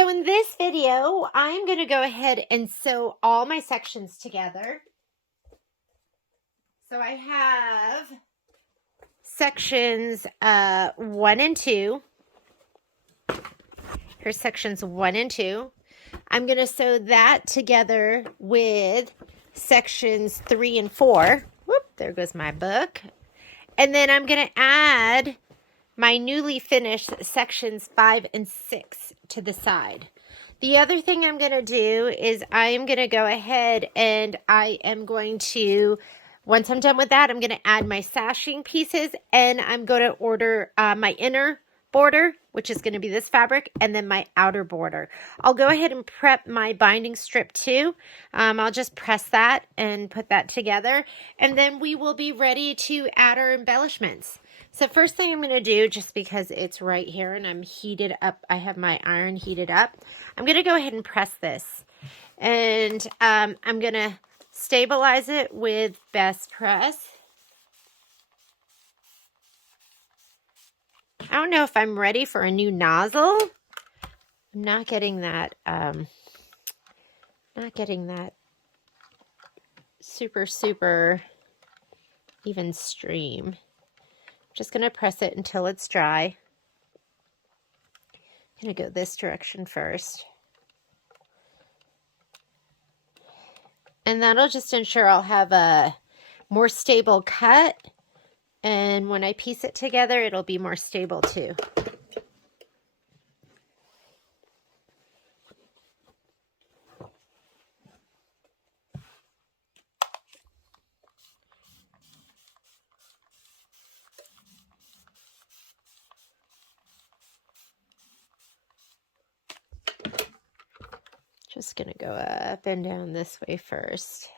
So in this video, I'm going to go ahead and sew all my sections together. So I have sections 1 and 2. Here's sections 1 and 2. I'm going to sew that together with sections 3 and 4. Whoop, there goes my book. And then I'm going to add my newly finished sections 5 and 6 to the side. The other thing I'm going to do is I am going to go ahead and I am going to, once I'm done with that, I'm going to add my sashing pieces, and I'm going to order my inner border, which is going to be this fabric, and then my outer border. I'll go ahead and prep my binding strip too. I'll just press that and put that together, and then we will be ready to add our embellishments. So first thing I'm going to do, just because it's right here and I'm heated up, I have my iron heated up, I'm going to go ahead and press this. And I'm going to stabilize it with Best Press. I don't know if I'm ready for a new nozzle. I'm not getting that, super even stream. I'm just going to press it until it's dry. I'm going to go this direction first. And that'll just ensure I'll have a more stable cut. And when I piece it together, it'll be more stable too. Just gonna go up and down this way first.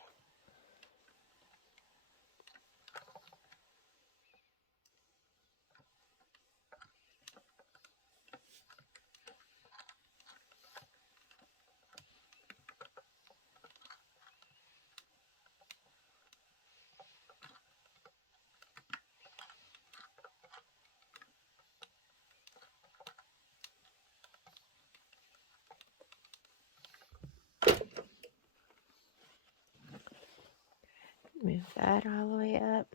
Move that all the way up.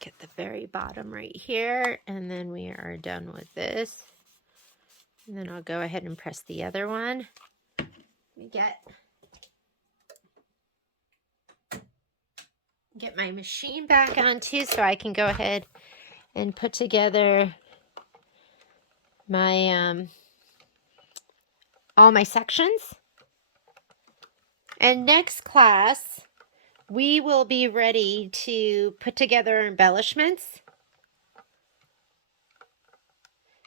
Get the very bottom right here, and then we are done with this. And then I'll go ahead and press the other one. Let me get my machine back on too, so I can go ahead and put together my all my sections. And next class, we will be ready to put together embellishments.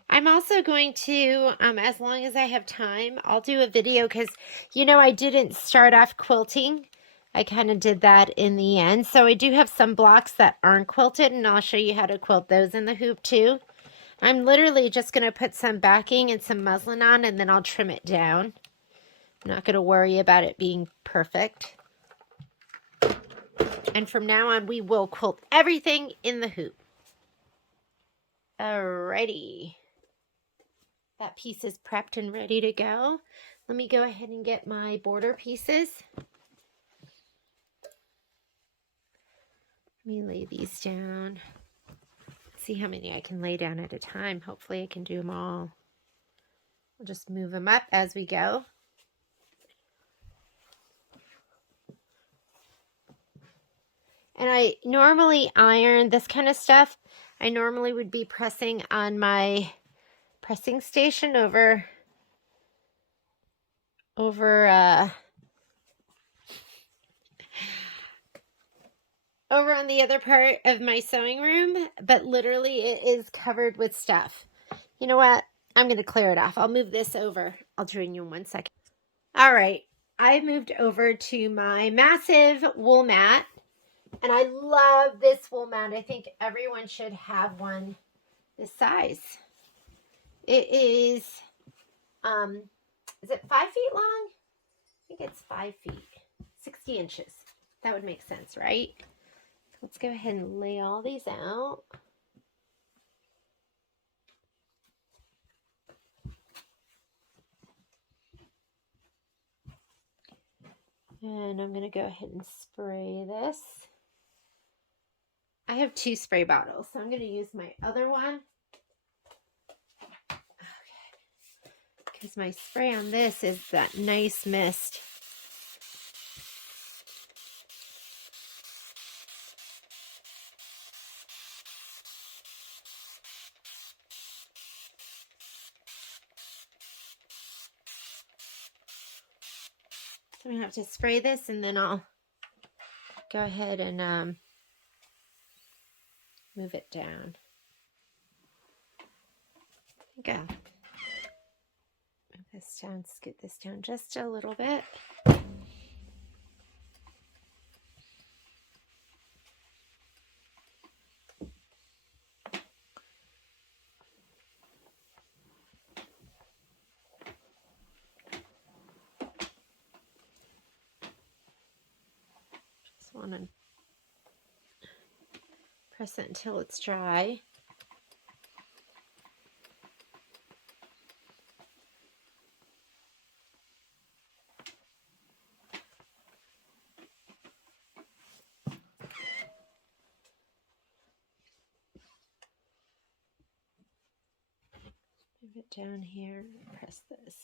I'm also going to, as long as I have time, I'll do a video because, you know, I didn't start off quilting. I kind of did that in the end. So I do have some blocks that aren't quilted, and I'll show you how to quilt those in the hoop too. I'm literally just going to put some backing and some muslin on, and then I'll trim it down. I'm not going to worry about it being perfect. And from now on, we will quilt everything in the hoop. Alrighty. That piece is prepped and ready to go. Let me go ahead and get my border pieces. Let me lay these down. See how many I can lay down at a time. Hopefully I can do them all. We'll just move them up as we go. And I normally iron this kind of stuff. I normally would be pressing on my pressing station over on the other part of my sewing room, but literally it is covered with stuff. You know what? I'm going to clear it off. I'll move this over. I'll join you in 1 second. All right. I moved over to my massive wool mat, and I love this wool mat. I think everyone should have one this size. It is it 5 feet long? I think it's 5 feet, 60 inches. That would make sense, right? Let's go ahead and lay all these out. And I'm going to go ahead and spray this. I have 2 spray bottles, so I'm going to use my other one. Okay. Because my spray on this is that nice mist. So I'm going to have to spray this, and then I'll go ahead and move it down. Go. Move this down, scoot this down just a little bit. Just want to press it until it's dry. Move it down here, press this.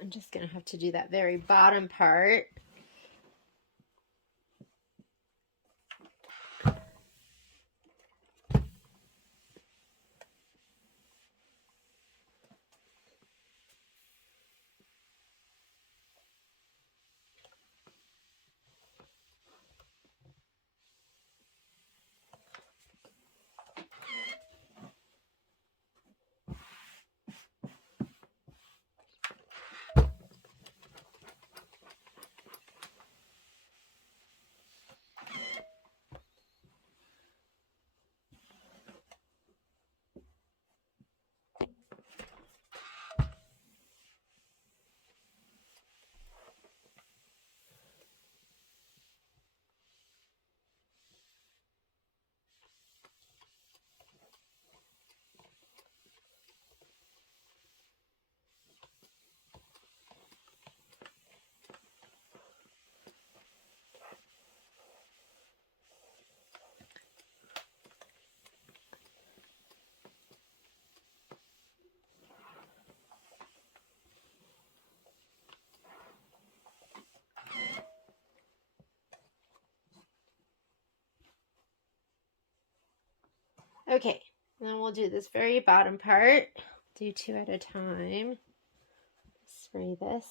I'm just going to have to do that very bottom part. Okay, then we'll do this very bottom part. Do 2 at a time. Spray this.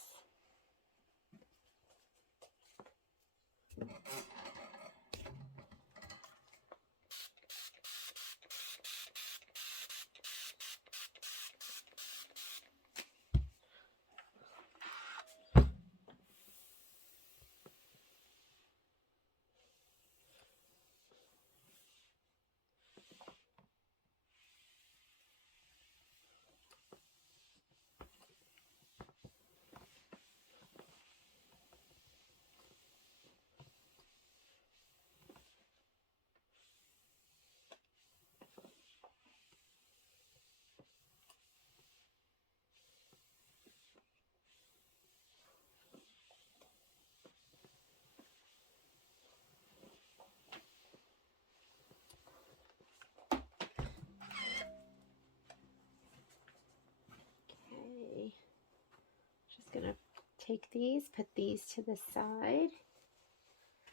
take these, put these to the side.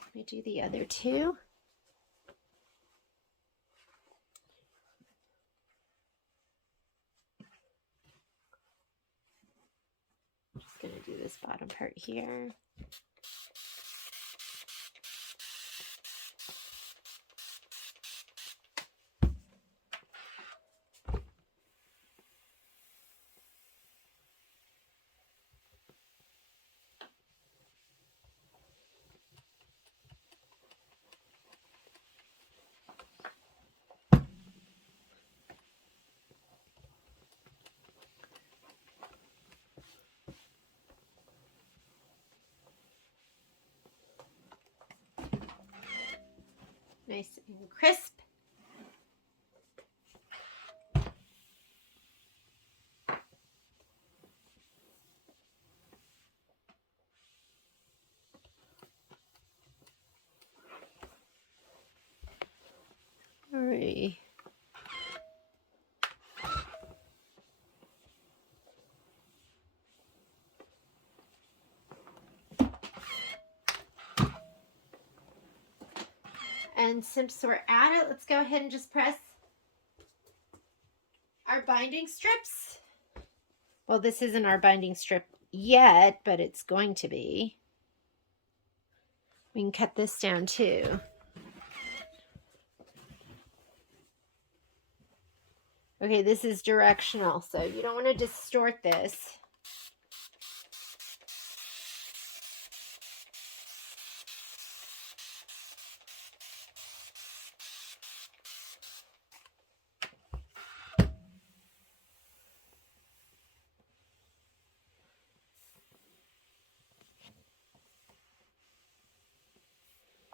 Let me do the other two. I'm just going to do this bottom part here. Nice and crisp. All right. And since we're at it, let's go ahead and just press our binding strips. Well, this isn't our binding strip yet, but it's going to be. We can cut this down too. Okay, this is directional, so you don't want to distort this.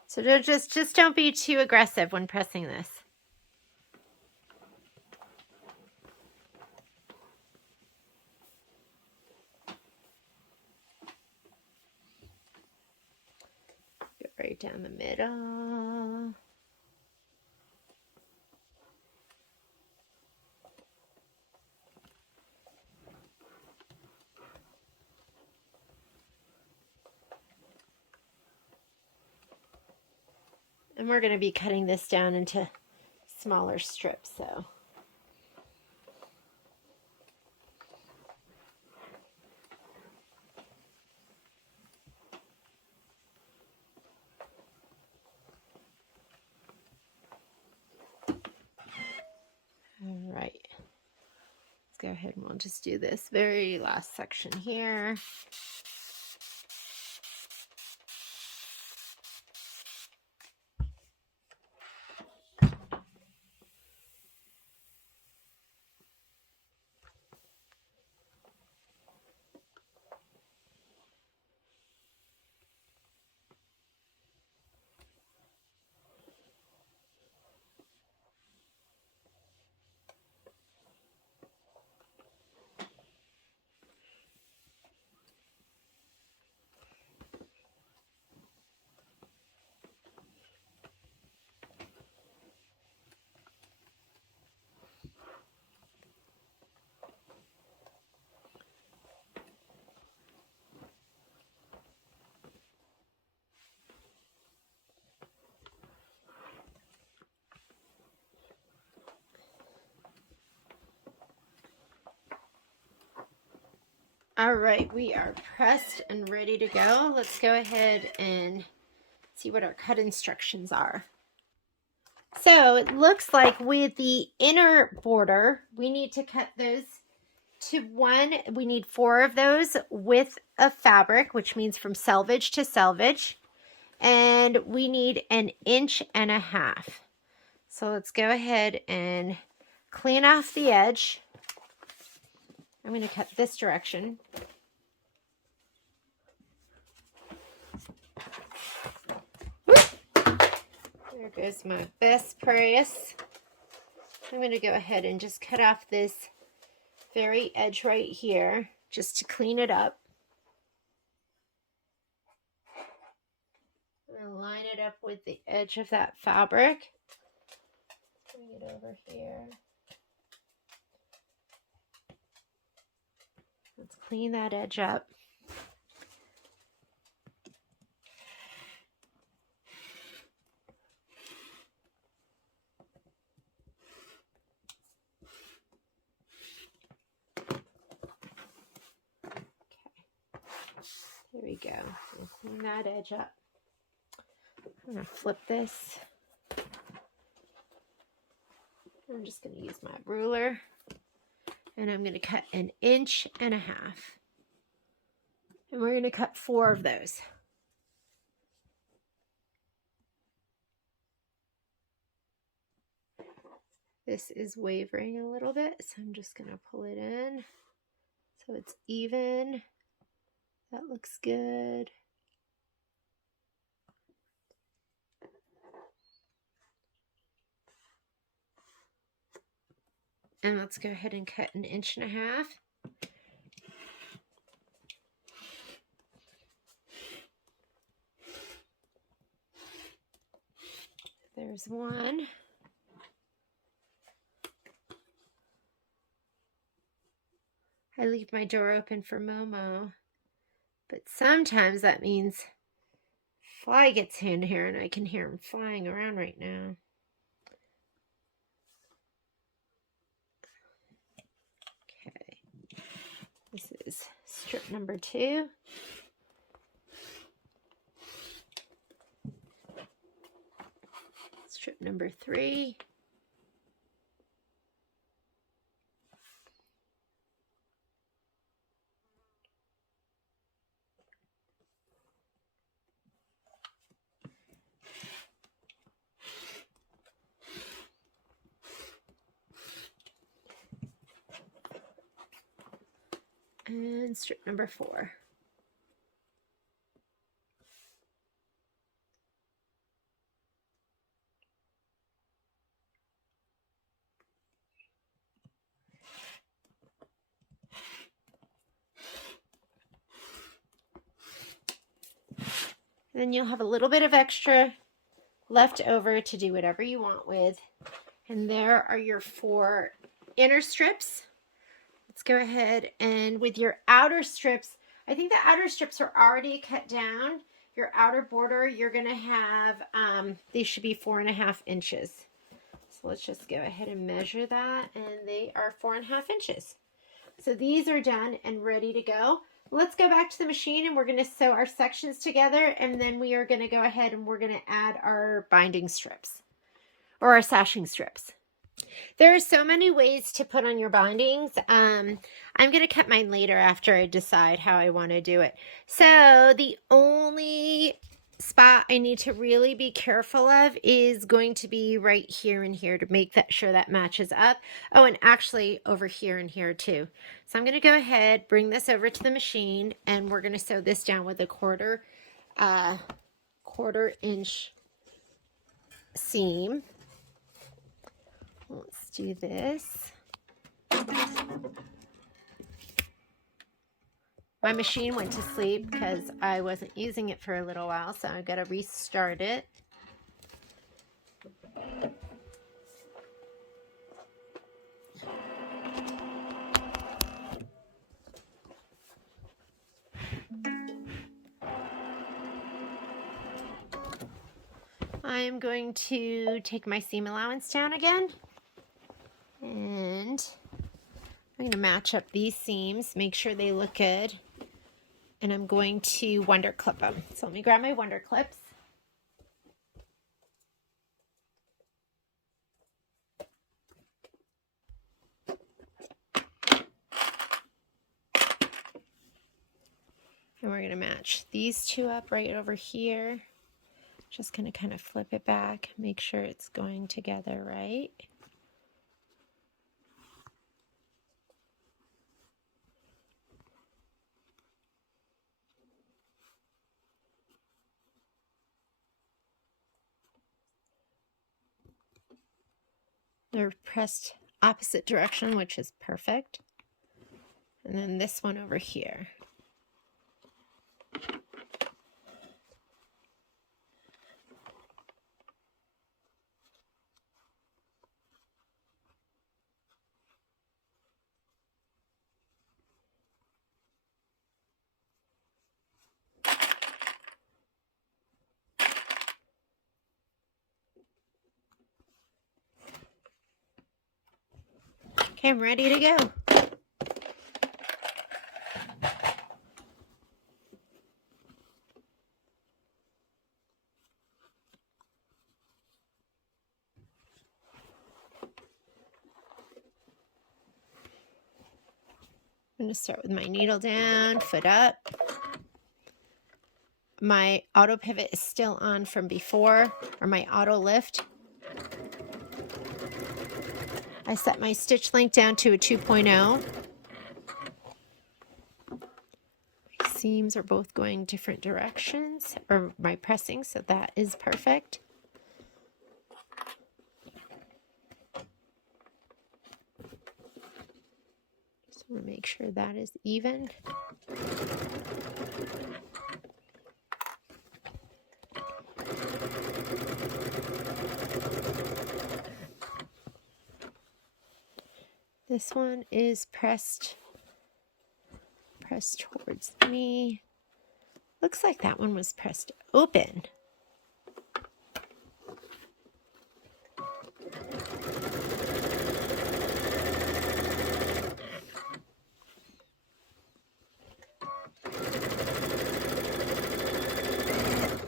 So just don't be too aggressive when pressing this. Go right down the middle. And we're going to be cutting this down into smaller strips, so. All right. Let's go ahead and we'll just do this very last section here. All right, we are pressed and ready to go. Let's go ahead and see what our cut instructions are. So it looks like with the inner border, we need to cut those to one. We need 4 of those width of fabric, which means from selvage to selvage. And we need 1.5 inches. So let's go ahead and clean off the edge. I'm going to cut this direction. There goes my best press. I'm going to go ahead and just cut off this very edge right here just to clean it up. I'm going to line it up with the edge of that fabric. Bring it over here. Let's clean that edge up. we go. I'll clean that edge up. I'm going to flip this. I'm just going to use my ruler, and I'm going to cut 1.5 inches. And we're going to cut 4 of those. This is wavering a little bit, so I'm just going to pull it in so it's even. That looks good. And let's go ahead and cut 1.5 inches. There's one. I leave my door open for Momo, but sometimes that means fly gets in here and I can hear him flying around right now. Okay, this is strip number 2. Strip number 3. And strip number 4. Then you'll have a little bit of extra left over to do whatever you want with. And there are your 4 inner strips. Let's go ahead and with your outer strips, I think the outer strips are already cut down. Your outer border, you're going to have, these should be 4.5 inches. So let's just go ahead and measure that, and they are 4.5 inches. So these are done and ready to go. Let's go back to the machine and we're going to sew our sections together, and then we are going to go ahead and we're going to add our binding strips or our sashing strips. There are so many ways to put on your bindings. I'm going to cut mine later after I decide how I want to do it. So the only spot I need to really be careful of is going to be right here and here to make that sure that matches up. Oh, and actually over here and here too. So I'm going to go ahead, bring this over to the machine, and we're going to sew this down with a quarter inch seam. Let's do this. My machine went to sleep because I wasn't using it for a little while, so I've got to restart it. I'm going to take my seam allowance down again, and I'm going to match up these seams, make sure they look good, and I'm going to wonder clip them. So let me grab my wonder clips. And we're going to match these two up right over here. Just going to kind of flip it back, make sure it's going together right. They're pressed opposite direction, which is perfect. And then this one over here. Okay, I'm ready to go. I'm going to start with my needle down, foot up. My auto pivot is still on from before, or my auto lift. I set my stitch length down to a 2.0. My seams are both going different directions, or my pressing, so that is perfect. Just want to make sure that is even. This one is pressed towards me. Looks like that one was pressed open.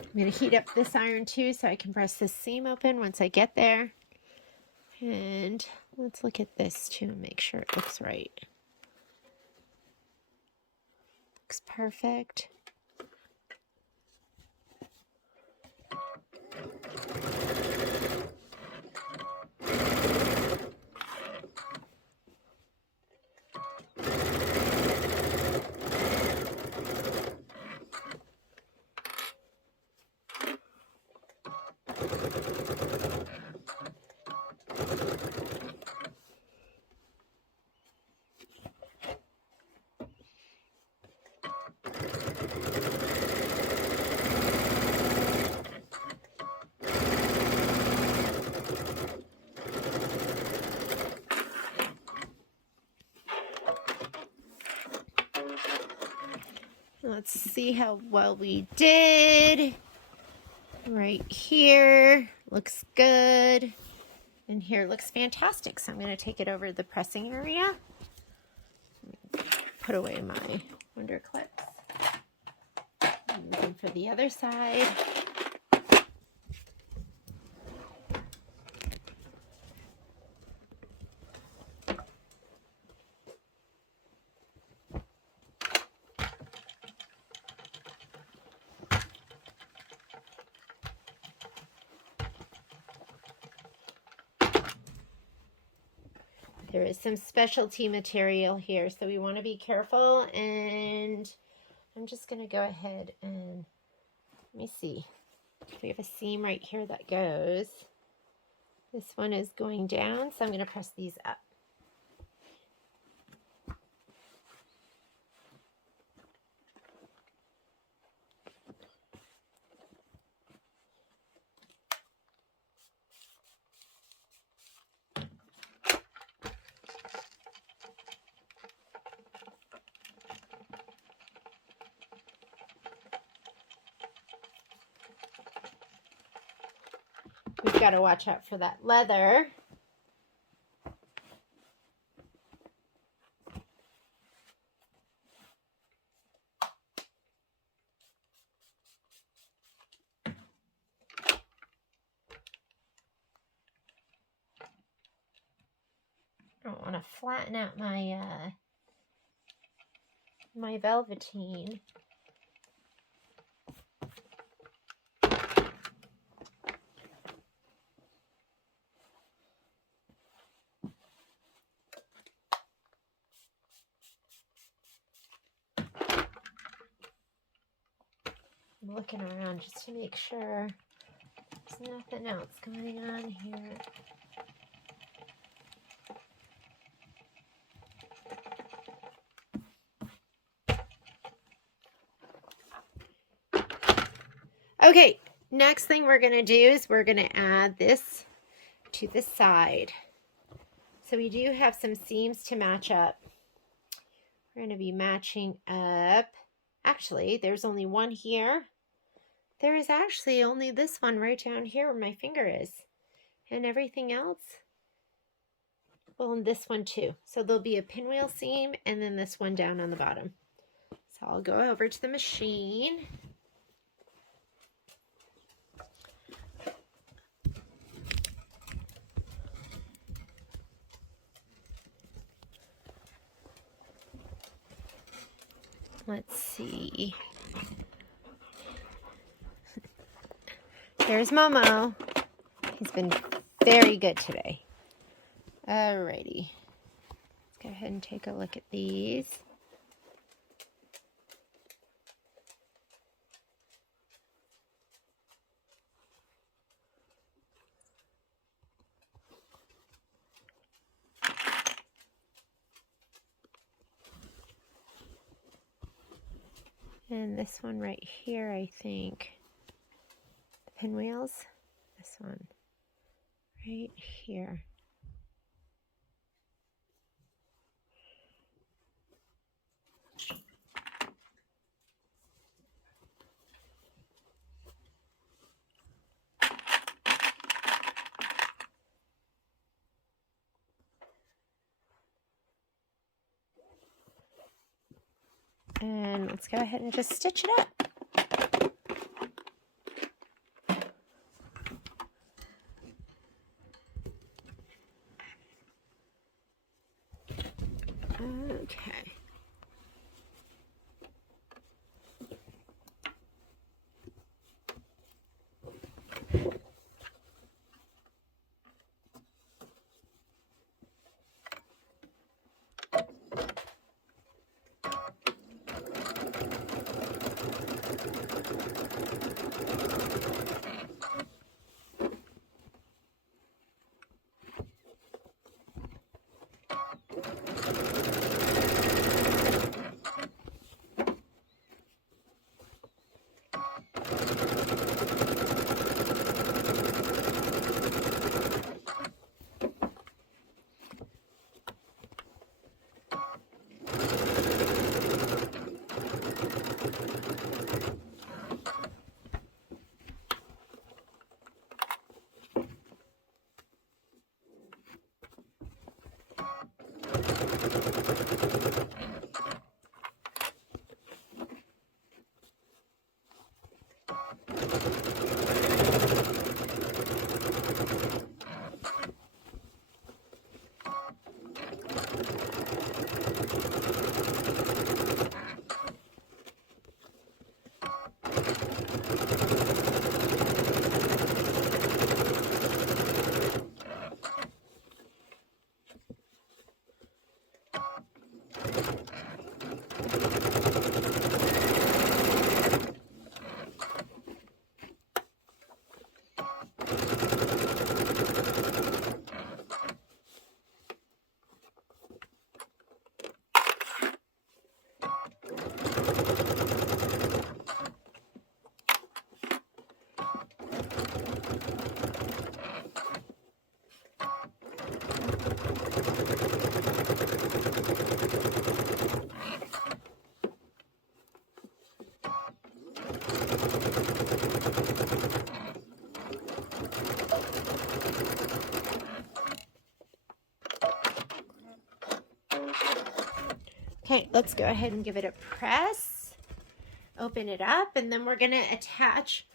I'm going to heat up this iron too so I can press this seam open once I get there. And let's look at this too and make sure it looks right. Looks perfect. Let's see how well we did. Right here looks good. And here looks fantastic. So I'm going to take it over to the pressing area. Put away my wonder clips. Moving for the other side. There is some specialty material here, so we want to be careful, and I'm just going to go ahead and let me see. We have a seam right here that goes. This one is going down, so I'm going to press these up. We've got to watch out for that leather. I don't want to flatten out my my velveteen. I'm looking around just to make sure there's nothing else going on here. Okay, next thing we're going to do is we're going to add this to the side. So we do have some seams to match up. We're going to be matching up. Actually, there's only one here. There is actually only this one right down here where my finger is. And everything else, well, and this one too. So there'll be a pinwheel seam and then this one down on the bottom. So I'll go over to the machine. Let's see. There's Momo. He's been very good today. Alrighty. Let's go ahead and take a look at these. And this one right here, I think, the pinwheels, this one right here. And let's go ahead and just stitch it up. Okay. Okay, let's go ahead and give it a press. Open it up, and then we're going to attach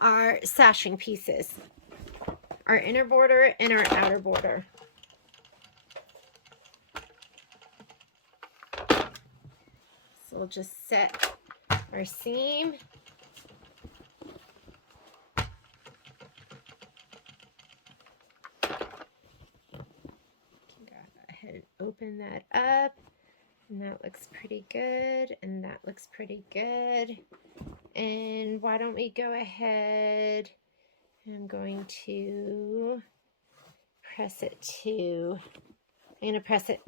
our sashing pieces. Our inner border and our outer border. So we'll just set our seam. Go ahead and open that up. And that looks pretty good, and that looks pretty good. And why don't we go ahead, I'm going to press it to, I'm going to press it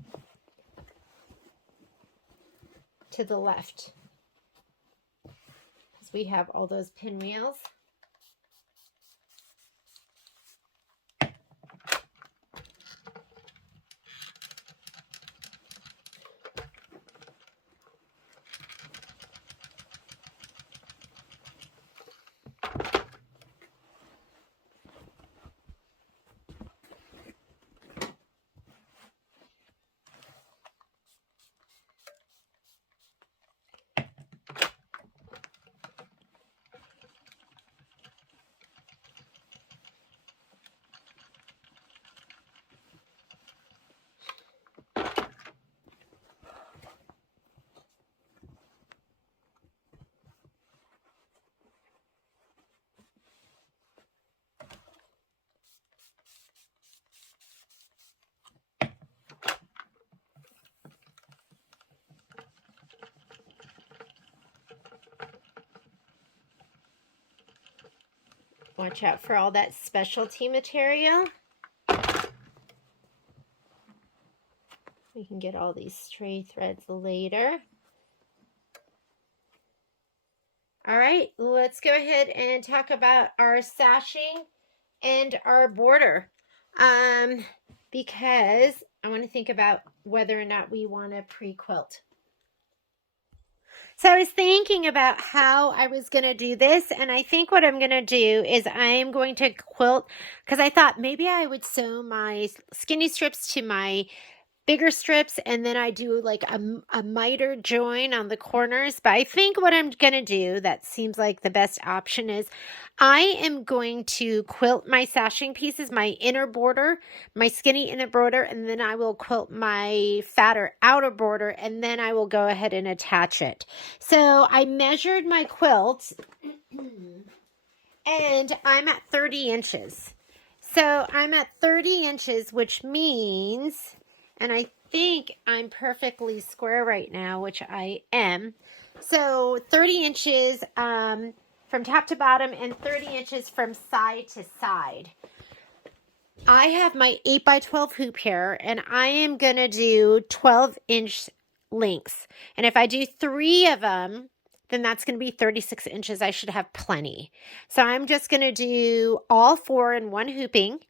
to the left, because we have all those pinwheels. Watch out for all that specialty material. We can get all these stray threads later. All right, let's go ahead and talk about our sashing and our border. Because I want to think about whether or not we want to pre-quilt. So I was thinking about how I was going to do this, and I think what I'm going to do is I'm going to quilt, because I thought maybe I would sew my skinny strips to my bigger strips, and then I do like a miter join on the corners. But I think what I'm going to do, that seems like the best option, is I am going to quilt my sashing pieces, my inner border, my skinny inner border, and then I will quilt my fatter outer border, and then I will go ahead and attach it. So I measured my quilt, and I'm at 30 inches. So I'm at 30 inches, which means... and I think I'm perfectly square right now, which I am. So 30 inches from top to bottom and 30 inches from side to side. I have my 8x12 hoop here, and I am going to do 12-inch lengths. And if I do 3 of them, then that's going to be 36 inches. I should have plenty. So I'm just going to do all 4 in one hooping.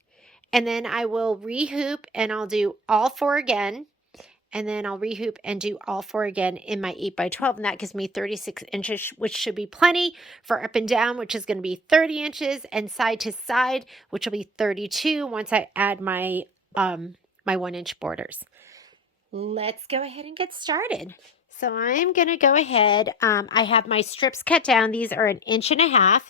And then I will rehoop and I'll do all 4 again. And then I'll rehoop and do all 4 again in my 8x12. And that gives me 36 inches, which should be plenty for up and down, which is going to be 30 inches, and side to side, which will be 32 once I add my, my 1-inch borders. Let's go ahead and get started. So I'm going to go ahead. I have my strips cut down. These are 1.5 inches.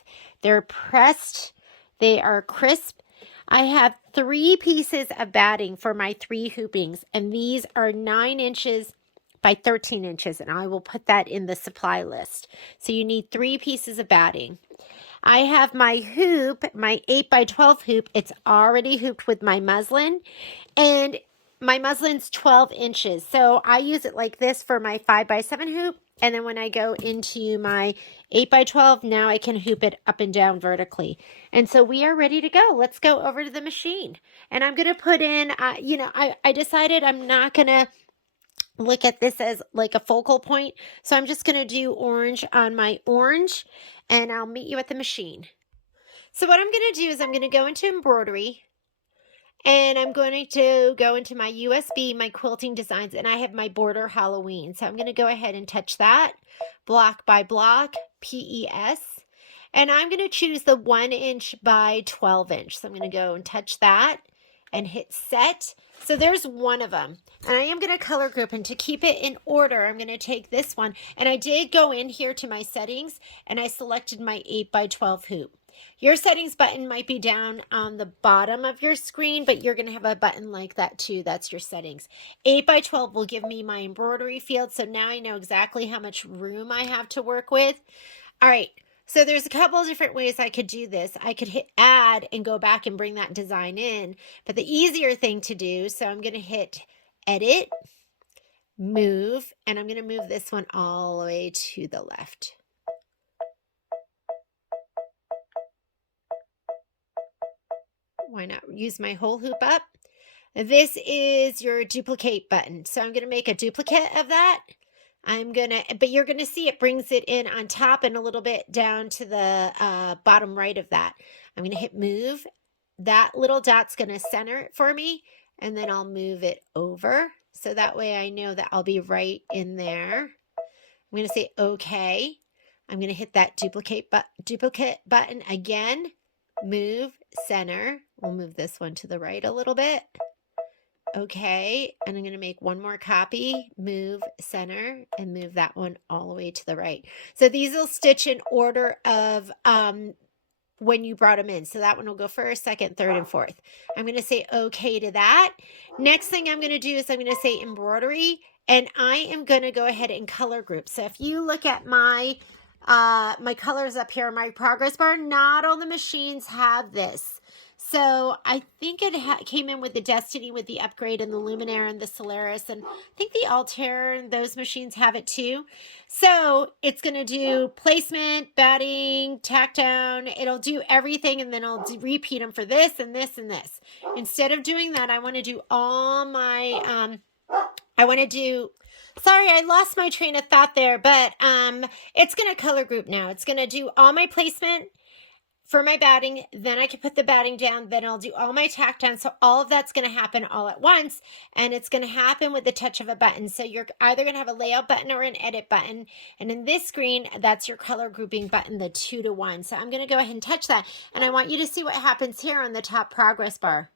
They're pressed. They are crisp. I have 3 pieces of batting for my 3 hoopings, and these are 9 inches by 13 inches, and I will put that in the supply list. So you need 3 pieces of batting. I have my hoop, my 8x12 hoop. It's already hooped with my muslin, and my muslin's 12 inches. So I use it like this for my 5x7 hoop. And then when I go into my 8x12, now I can hoop it up and down vertically. And so we are ready to go. Let's go over to the machine. And I'm going to put in, I decided I'm not going to look at this as like a focal point. So I'm just going to do orange on my orange, and I'll meet you at the machine. So what I'm going to do is I'm going to go into embroidery. And I'm going to go into my USB, my quilting designs, and I have my border Halloween. So I'm going to go ahead and touch that block by block, PES. And I'm going to choose the 1 inch by 12 inch. So I'm going to go and touch that and hit set. So there's one of them. And I am going to color group, and to keep it in order, I'm going to take this one. And I did go in here to my settings, and I selected my 8x12 hoop. Your settings button might be down on the bottom of your screen, but you're going to have a button like that too. That's your settings. 8x12 will give me my embroidery field. So now I know exactly how much room I have to work with. All right. So there's a couple of different ways I could do this. I could hit add and go back and bring that design in. But the easier thing to do, so I'm going to hit edit, move, and I'm going to move this one all the way to the left. Why not use my whole hoop up? This is your duplicate button. So I'm going to make a duplicate of that. But you're going to see it brings it in on top and a little bit down to the bottom right of that. I'm going to hit move. That little dot's going to center it for me, and then I'll move it over. So that way I know that I'll be right in there. I'm going to say okay. I'm going to hit that duplicate button again. Move, center. We'll move this one to the right a little bit. Okay, and I'm going to make one more copy, move, center, and move that one all the way to the right. So these will stitch in order of when you brought them in. So that one will go first, second, third, and fourth. I'm going to say okay to that. Next thing I'm going to do is I'm going to say embroidery, and I am going to go ahead and color group. So if you look at my colors up here, my progress bar, not all the machines have this. So I think it came in with the Destiny, with the upgrade, and the Luminaire and the Solaris, and I think the Altair and those machines have it too. So it's going to do placement, batting, tack down. It'll do everything, and then I'll repeat them for this and this and this. Instead of doing that, I want to do all my, sorry, I lost my train of thought there, but it's going to color group now. It's going to do all my placement for my batting, then I can put the batting down, then I'll do all my tack down. So all of that's going to happen all at once, and it's going to happen with the touch of a button. So you're either going to have a layout button or an edit button. And in this screen, that's your color grouping button, the 2-to-1. So I'm going to go ahead and touch that. And I want you to see what happens here on the top progress bar.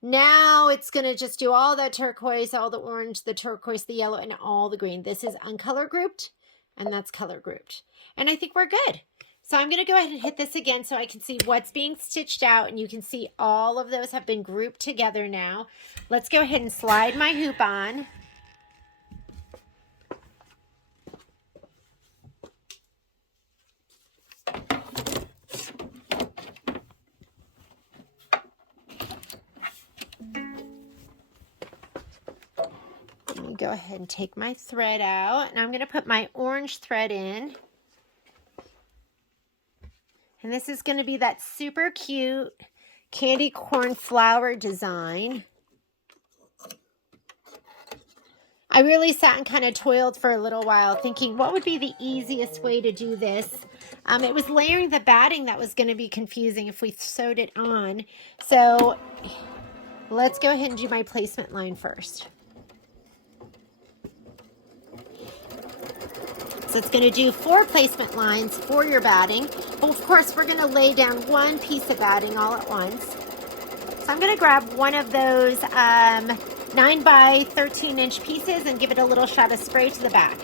Now it's going to just do all that turquoise, all the orange, the turquoise, the yellow, and all the green. This is uncolor grouped, and that's color grouped. And I think we're good. So I'm going to go ahead and hit this again so I can see what's being stitched out, and you can see all of those have been grouped together now. Let's go ahead and slide my hoop on. Let me go ahead and take my thread out, and I'm going to put my orange thread in. And this is going to be that super cute candy corn flower design. I really sat and kind of toiled for a little while thinking what would be the easiest way to do this. It was layering the batting that was going to be confusing if we sewed it on. So let's go ahead and do my placement line first. So it's going to do 4 placement lines for your batting. But of course, we're going to lay down one piece of batting all at once. So I'm going to grab one of those 9 by 13 inch pieces and give it a little shot of spray to the back.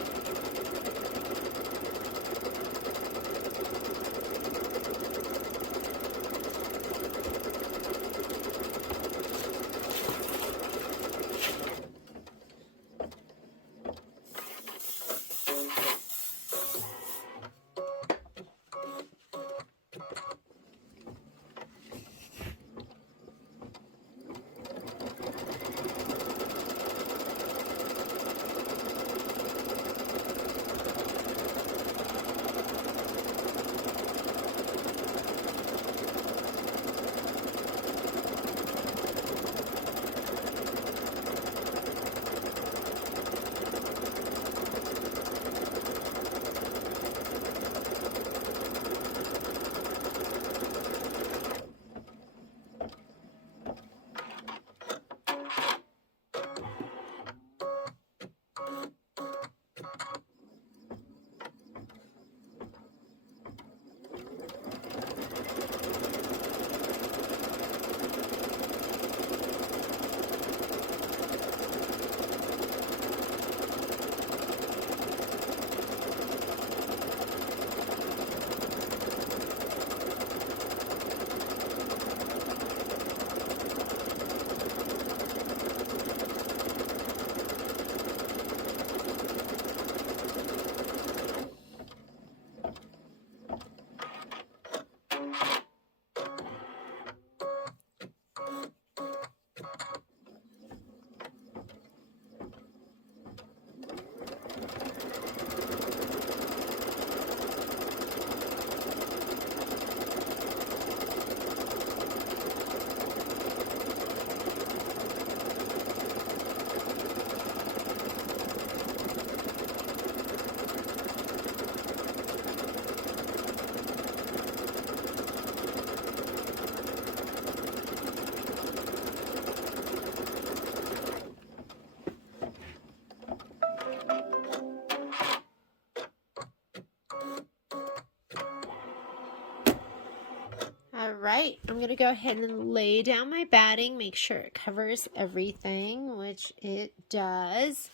All right, I'm going to go ahead and lay down my batting, make sure it covers everything, which it does.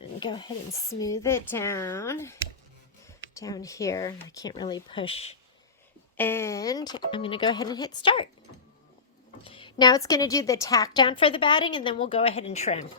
And go ahead and smooth it down here. I can't really push. And I'm going to go ahead and hit start. Now it's going to do the tack down for the batting, and then we'll go ahead and trim.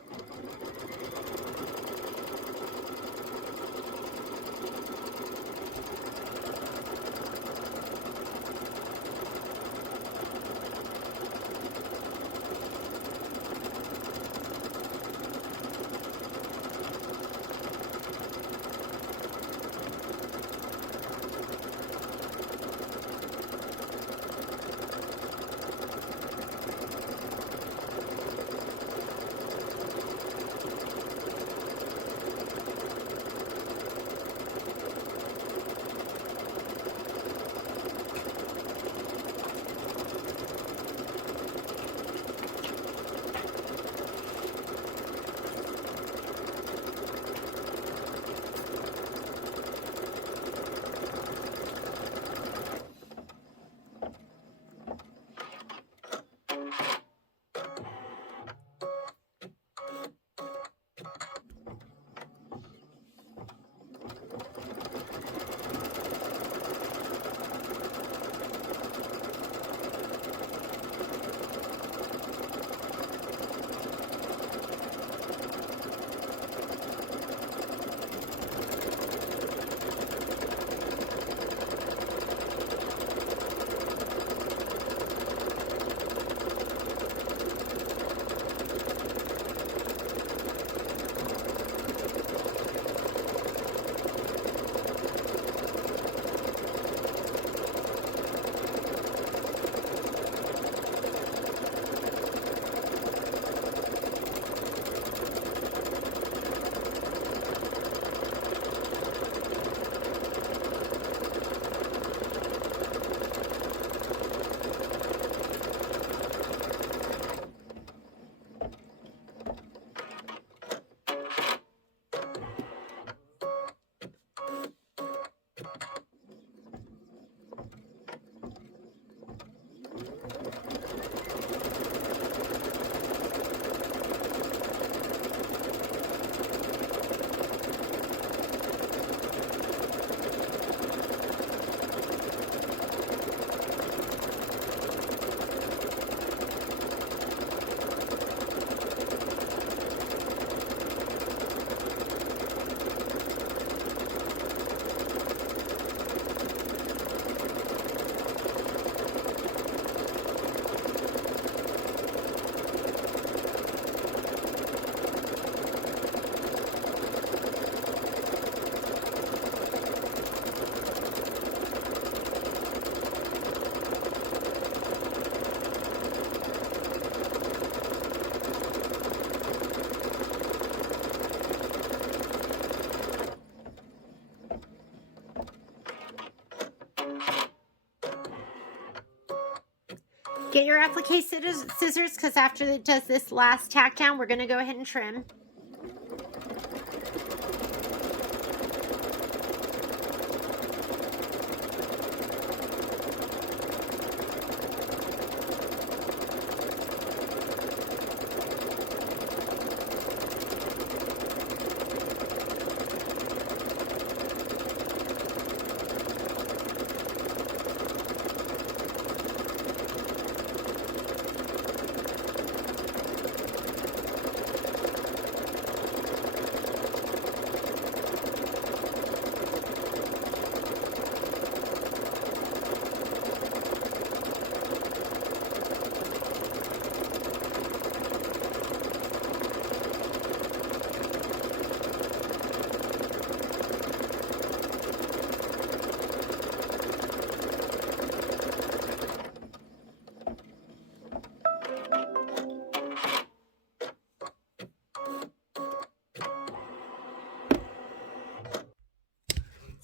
Get your applique scissors, because after it does this last tack down, we're going to go ahead and trim.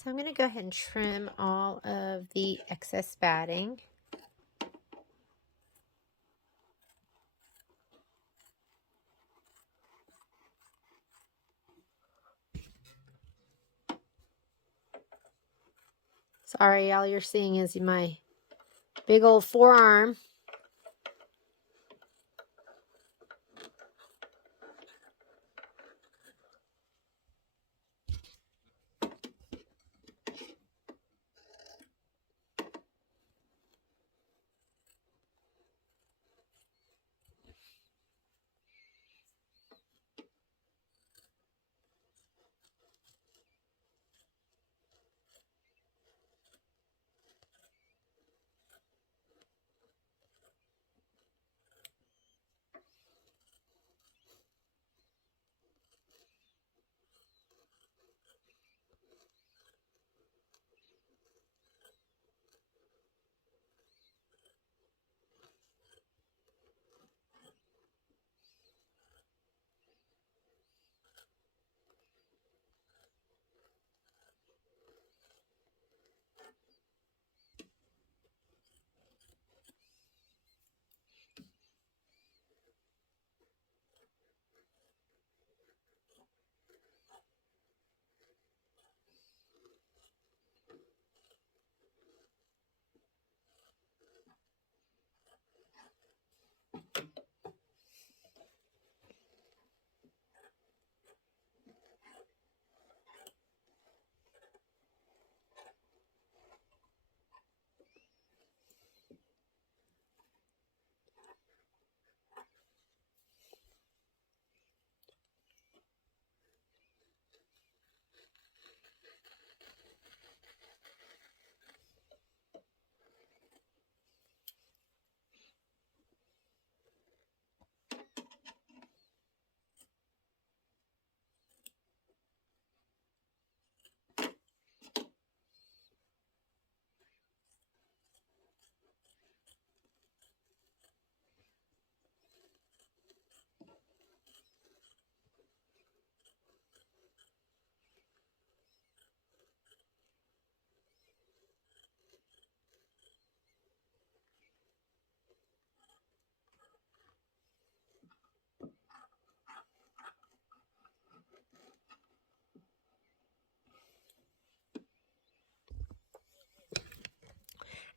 So I'm going to go ahead and trim all of the excess batting. Sorry, all you're seeing is my big old forearm.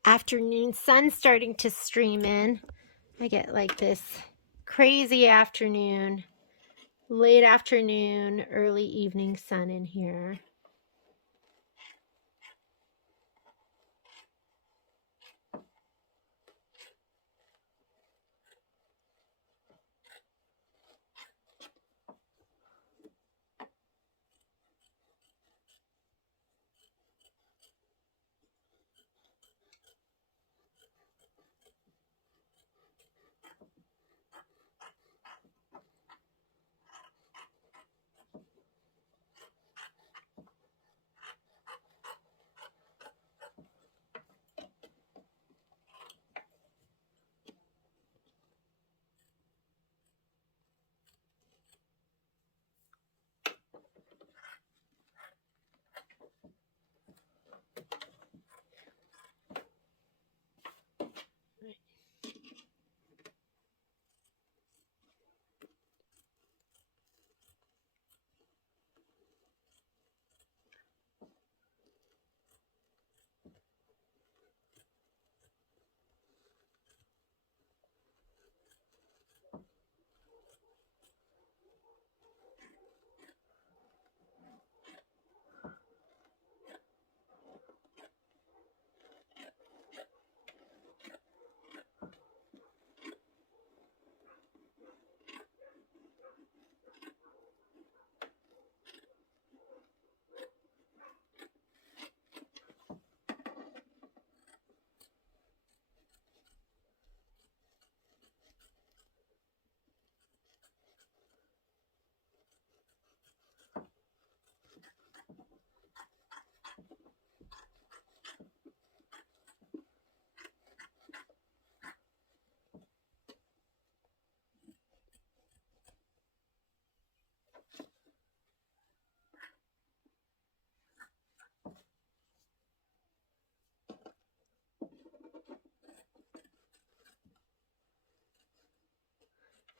Afternoon sun starting to stream in. I get like this crazy afternoon, late afternoon, early evening sun in here.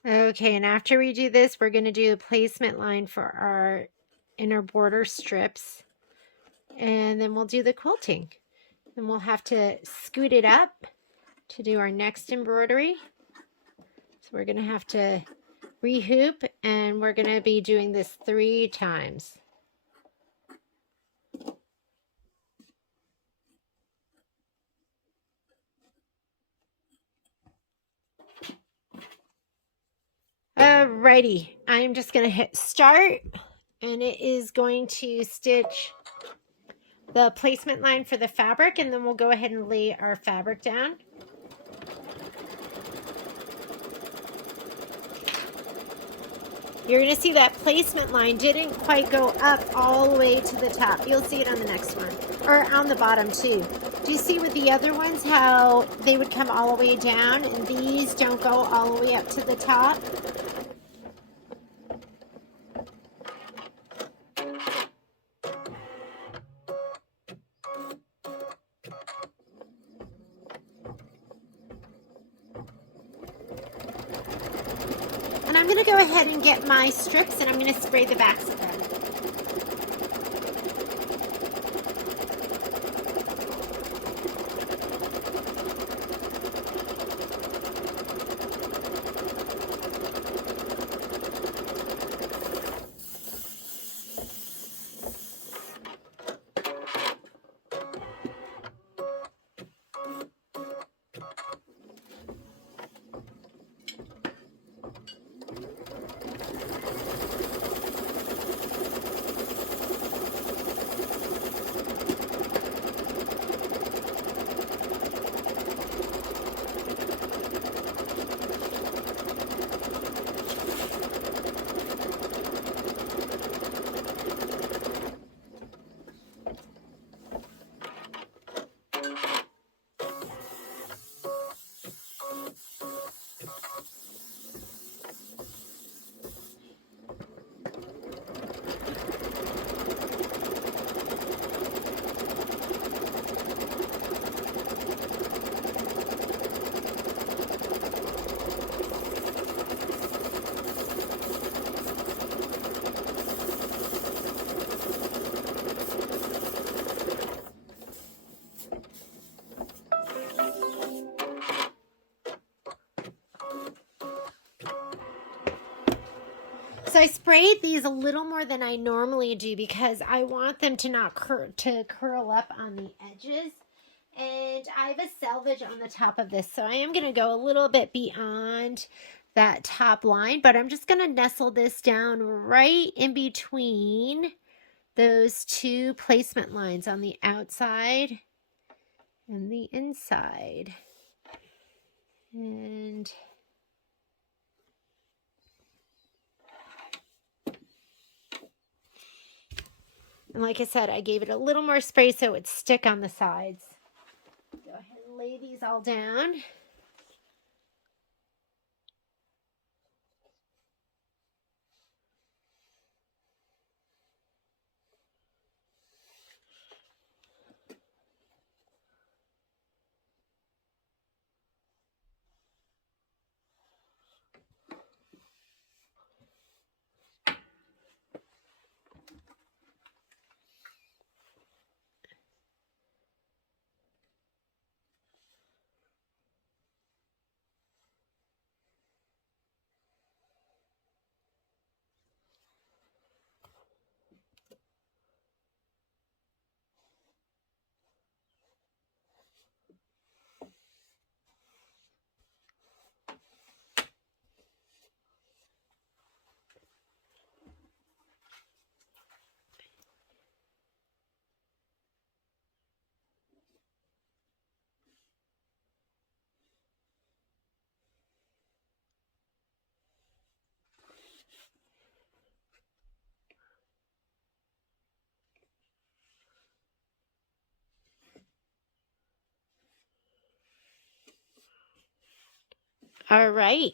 Okay, and after we do this, we're going to do the placement line for our inner border strips. And then we'll do the quilting. And we'll have to scoot it up to do our next embroidery. So we're going to have to rehoop, and we're going to be doing this 3 times. Alrighty, I'm just going to hit start, and it is going to stitch the placement line for the fabric, and then we'll go ahead and lay our fabric down. You're going to see that placement line didn't quite go up all the way to the top. You'll see it on the next one, or on the bottom too. Do you see with the other ones how they would come all the way down, and these don't go all the way up to the top? And I'm going to go ahead and get my strips, and I'm going to spray the backs of them. So I sprayed these a little more than I normally do because I want them to not curl up on the edges. And I have a selvage on the top of this, so I am going to go a little bit beyond that top line, but I'm just going to nestle this down right in between those 2 placement lines on the outside and the inside. And like I said, I gave it a little more spray so it would stick on the sides. Go ahead and lay these all down. All right,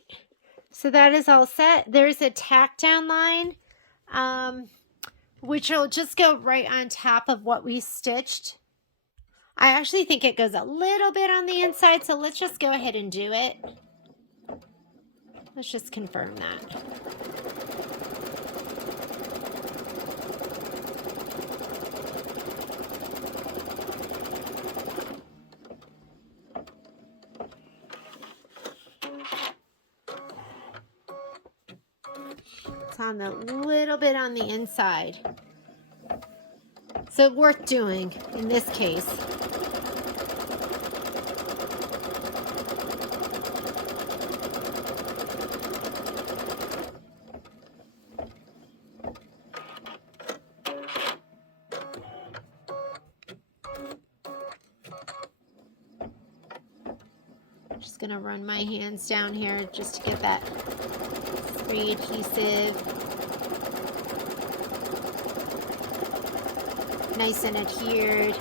so that is all set. There's a tack down line, which will just go right on top of what we stitched. I actually think it goes a little bit on the inside, so let's just go ahead and do it. Let's just confirm that. It's on a little bit on the inside. So worth doing in this case. Just gonna run my hands down here just to get that spray adhesive nice and adhered.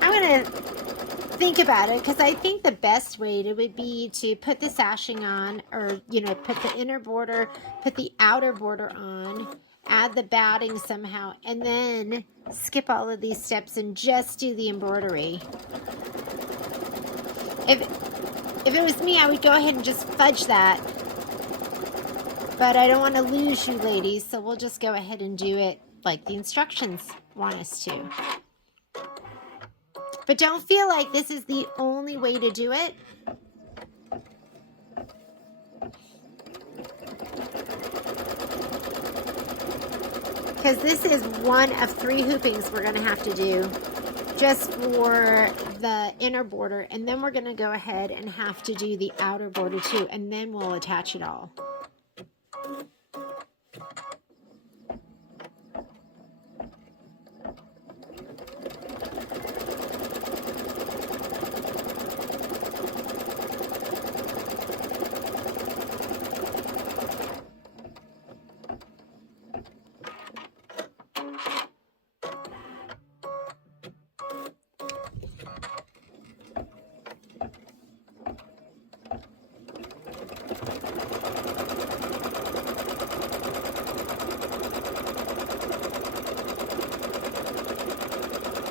I'm gonna think about it, because I think the best way would be to put the sashing on, or put the inner border, put the outer border on, add the batting somehow, and then skip all of these steps and just do the embroidery. If it was me, I would go ahead and just fudge that, but I don't want to lose you ladies, so we'll just go ahead and do it like the instructions want us to. But don't feel like this is the only way to do it. Because this is one of 3 hoopings we're going to have to do just for the inner border. And then we're going to go ahead and have to do the outer border too. And then we'll attach it all.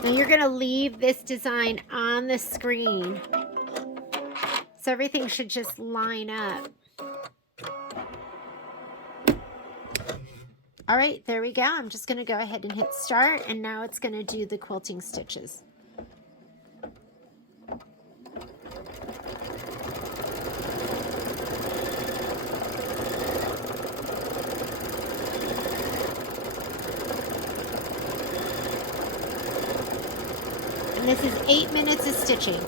Now you're going to leave this design on the screen, so everything should just line up. All right, there we go. I'm just going to go ahead and hit start, and now it's going to do the quilting stitches. And this is 8 minutes of stitching.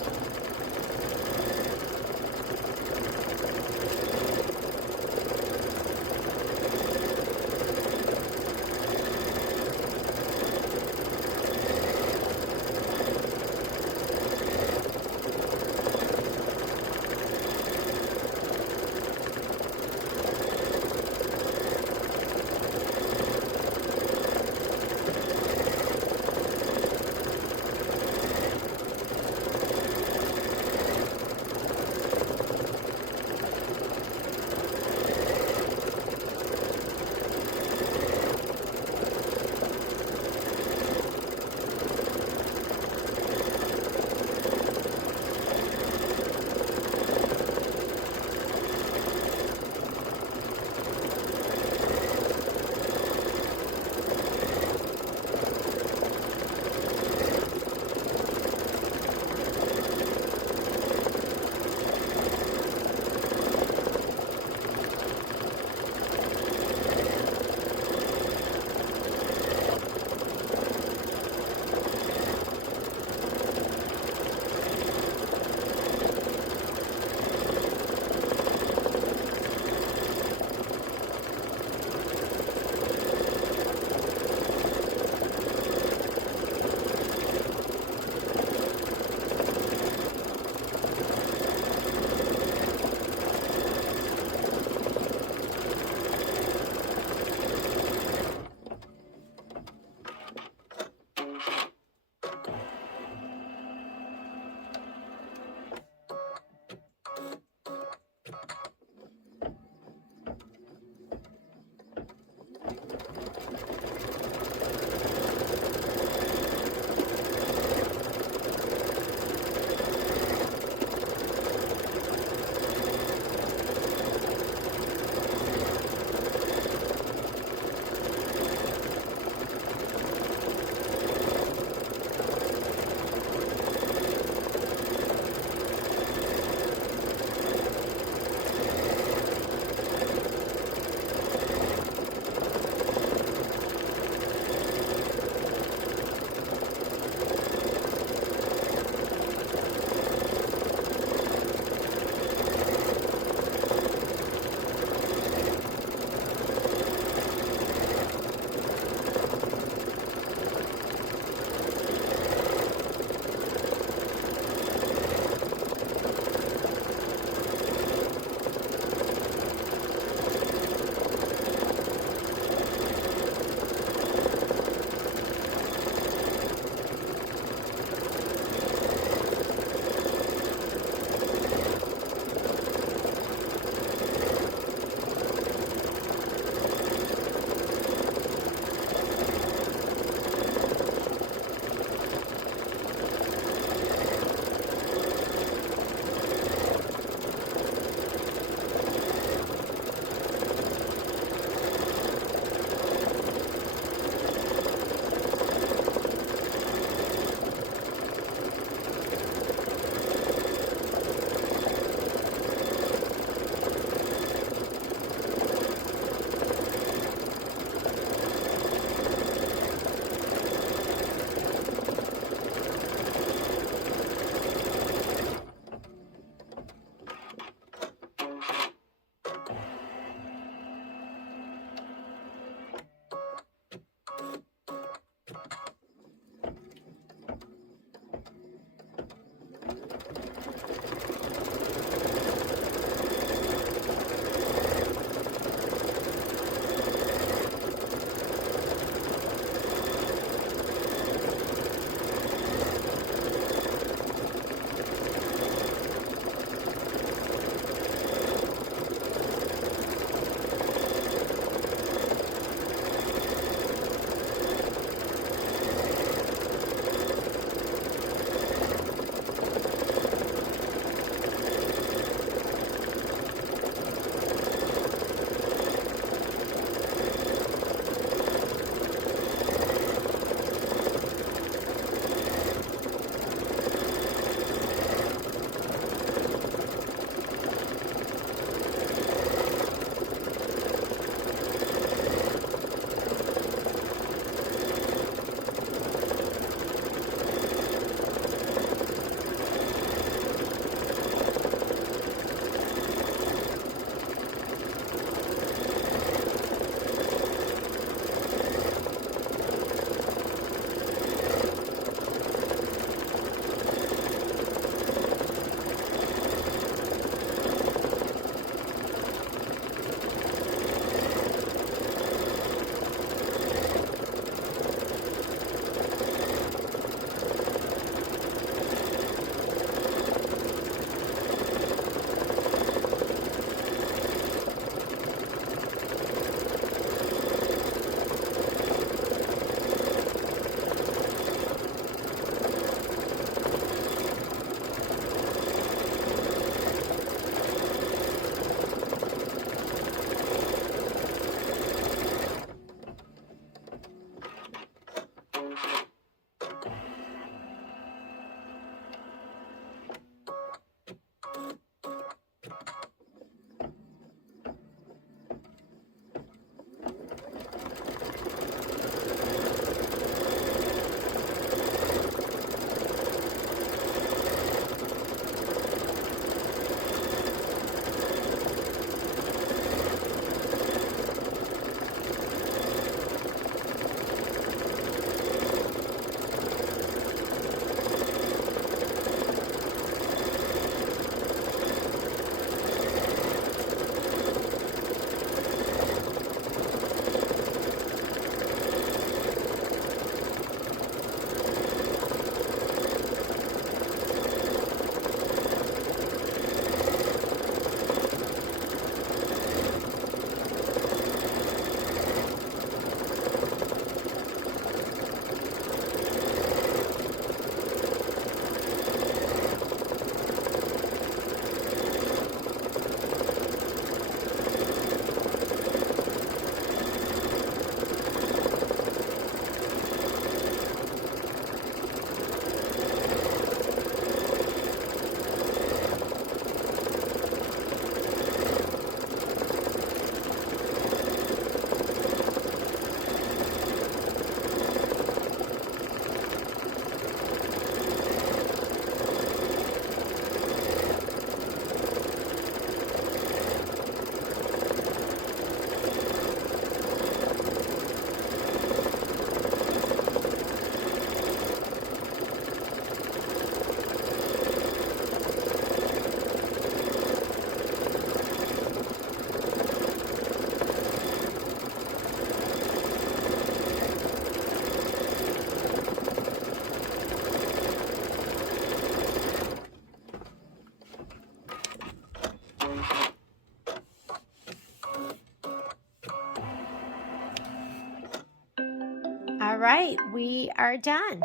right, we are done.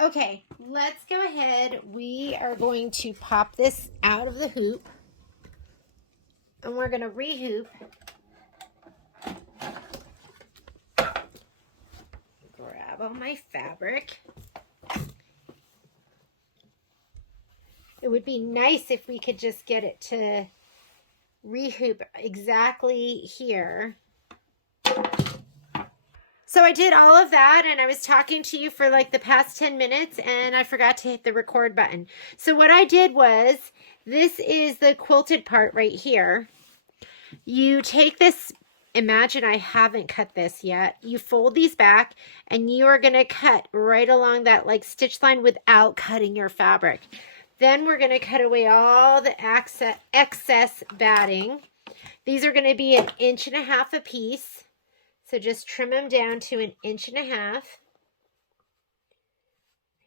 Okay, let's go ahead. We are going to pop this out of the hoop, and we're going to rehoop. Grab all my fabric. It would be nice if we could just get it to rehoop exactly here. So I did all of that, and I was talking to you for like the past 10 minutes, and I forgot to hit the record button. So what I did was, this is the quilted part right here. You take this, imagine I haven't cut this yet. You fold these back, and you are going to cut right along that like stitch line without cutting your fabric. Then we're going to cut away all the excess batting. These are going to be 1.5 inches a piece. So just trim them down to 1.5 inches.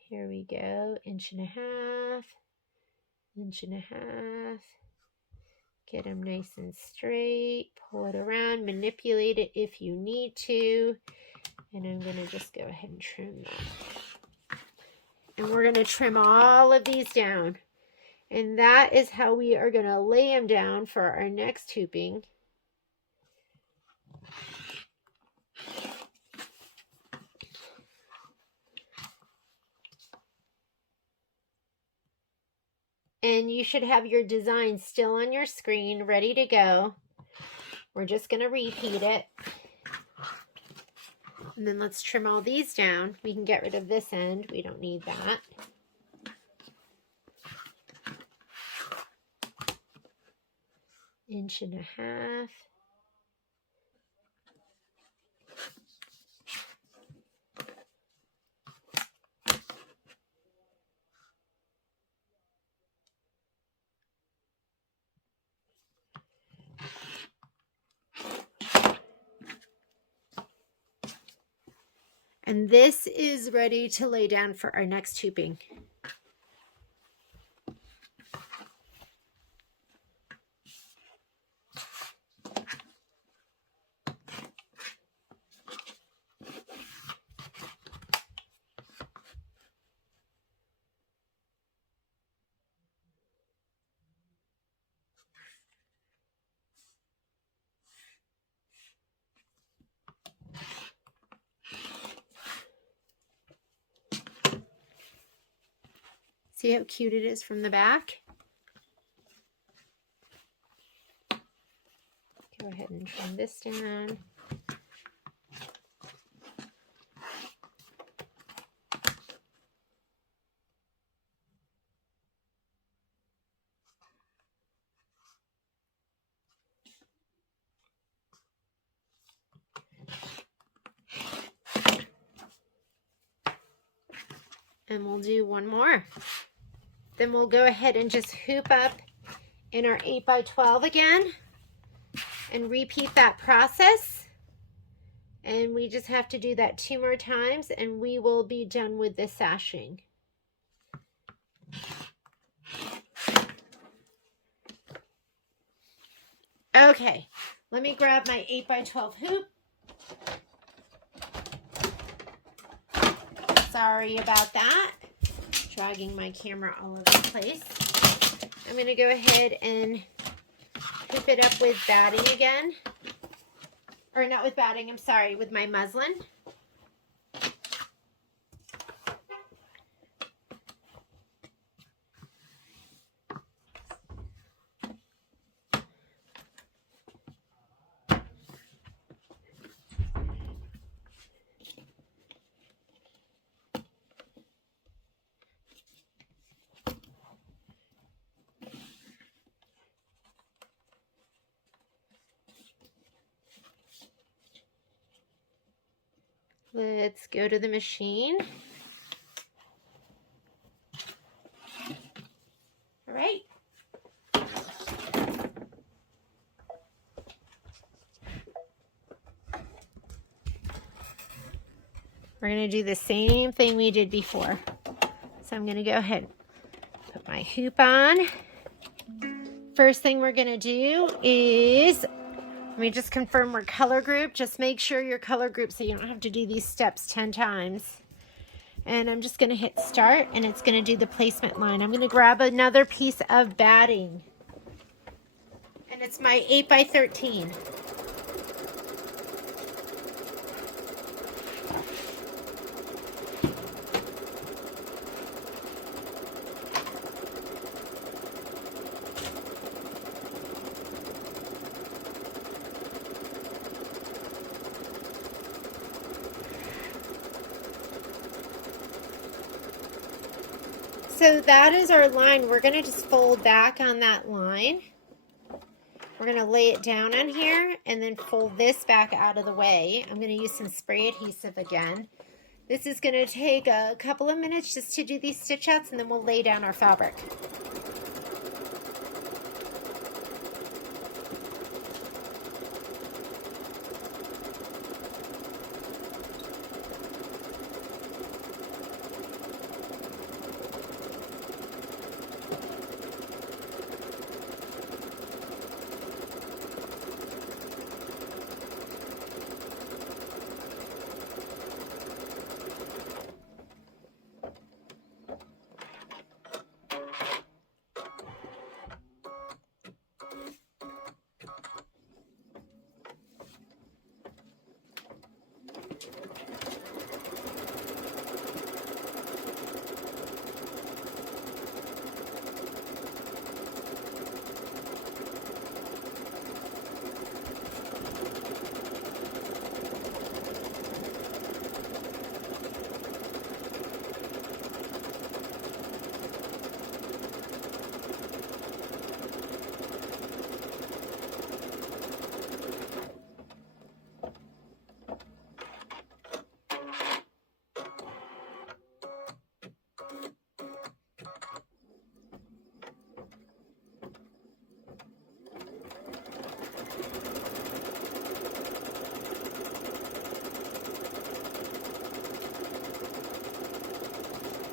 Here we go, 1.5 inches, 1.5 inches. Get them nice and straight. Pull it around, manipulate it if you need to. And I'm going to just go ahead and trim that. And we're going to trim all of these down. And that is how we are going to lay them down for our next hooping. And you should have your design still on your screen, ready to go. We're just going to repeat it. And then let's trim all these down. We can get rid of this end. We don't need that. Inch and a half. And this is ready to lay down for our next hooping. See how cute it is from the back? Go ahead and trim this down. And we'll do one more. Then we'll go ahead and just hoop up in our 8x12 again and repeat that process. And we just have to do that 2 more times and we will be done with the sashing. Okay, let me grab my 8x12 hoop. Sorry about that. Dragging my camera all over the place. I'm going to go ahead and hoop it up with batting again. Or not with batting, I'm sorry, with my muslin. Let's go to the machine. All right. We're going to do the same thing we did before. So I'm going to go ahead and put my hoop on. First thing we're going to do is Let me just confirm we're color group. Just make sure you're color group so you don't have to do these steps 10 times. And I'm just going to hit start, and it's going to do the placement line. I'm going to grab another piece of batting. And it's my 8x13. So that is our line. We're going to just fold back on that line. We're going to lay it down on here and then fold this back out of the way. I'm going to use some spray adhesive again. This is going to take a couple of minutes just to do these stitch outs, and then we'll lay down our fabric.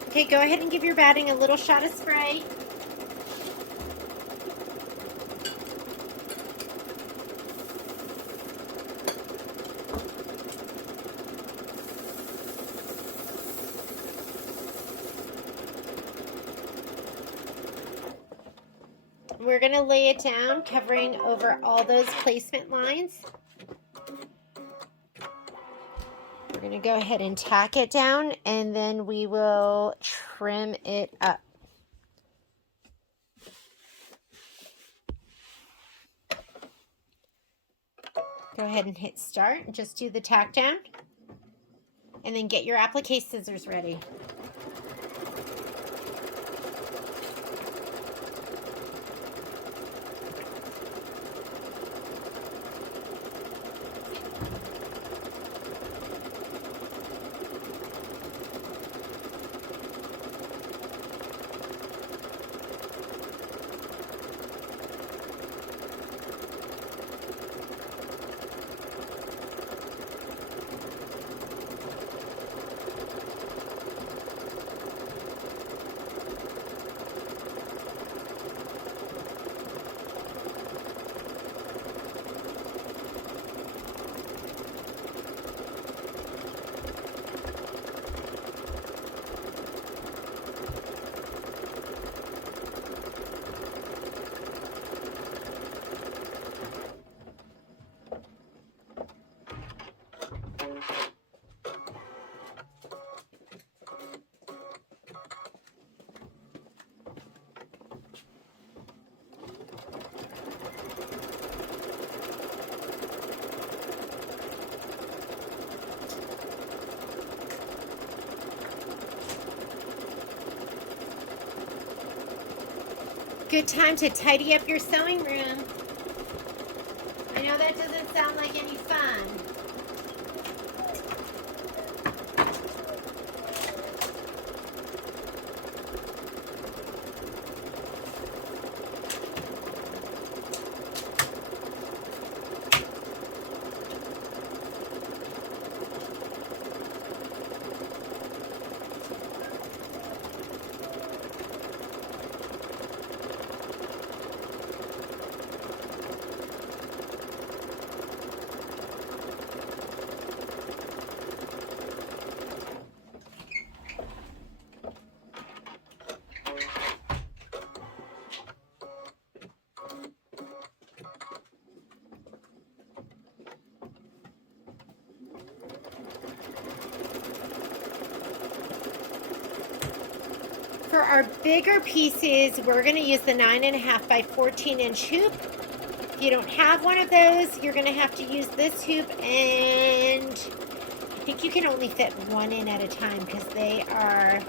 Okay, go ahead and give your batting a little shot of spray. We're going to lay it down, covering over all those placement lines. We're going to go ahead and tack it down, and then we will trim it up. Go ahead and hit start and just do the tack down, and then get your applique scissors ready. Good time to tidy up your sewing room. I know that doesn't sound like any fun. For our bigger pieces, we're going to use the 9.5 by 14 inch hoop. If you don't have one of those, you're going to have to use this hoop, and I think you can only fit one in at a time because they are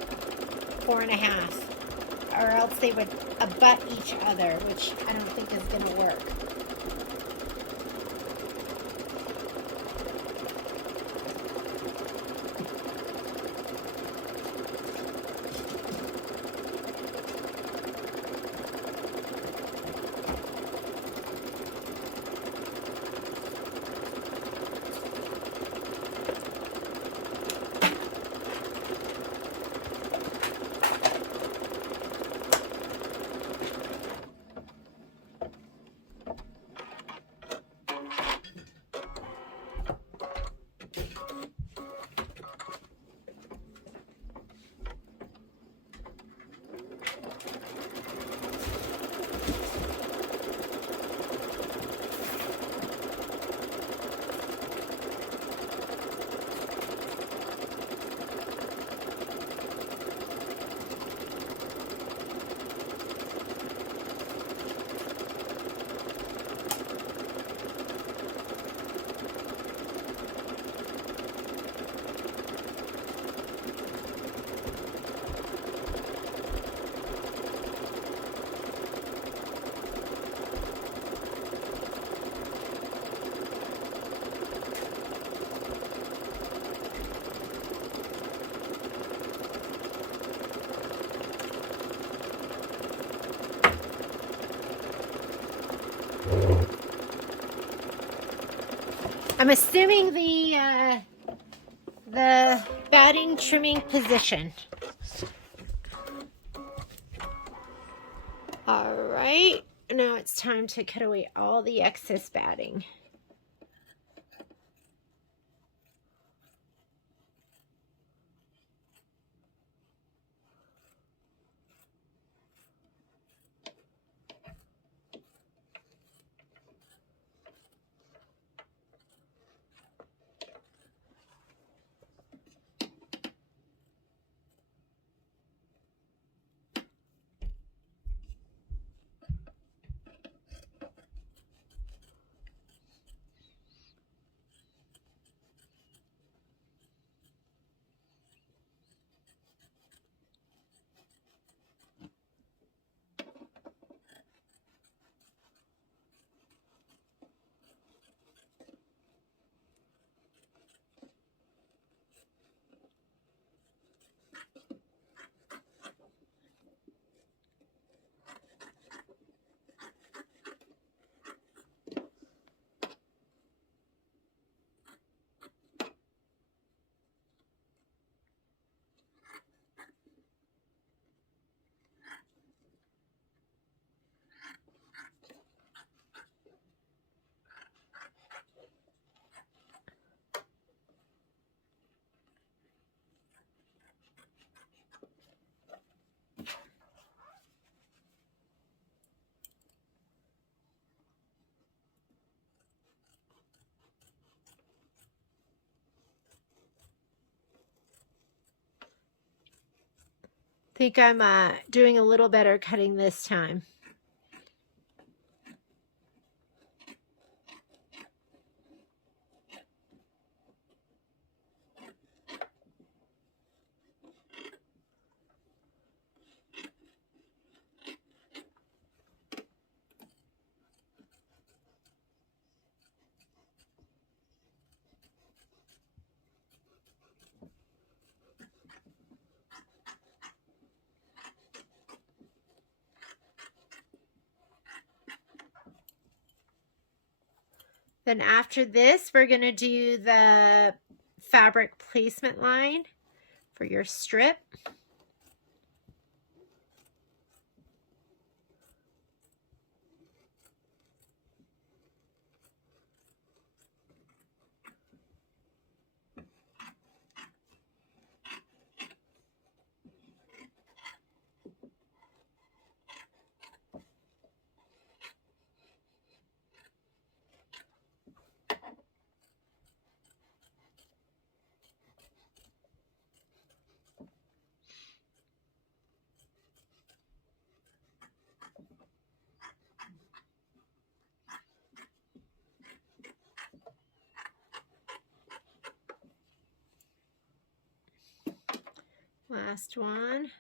4.5, or else they would abut each other, which I don't think is going to work. I'm assuming the batting trimming position. All right, now it's time to cut away all the excess batting. I think I'm doing a little better cutting this time. Then after this, we're going to do the fabric placement line for your strip. last one.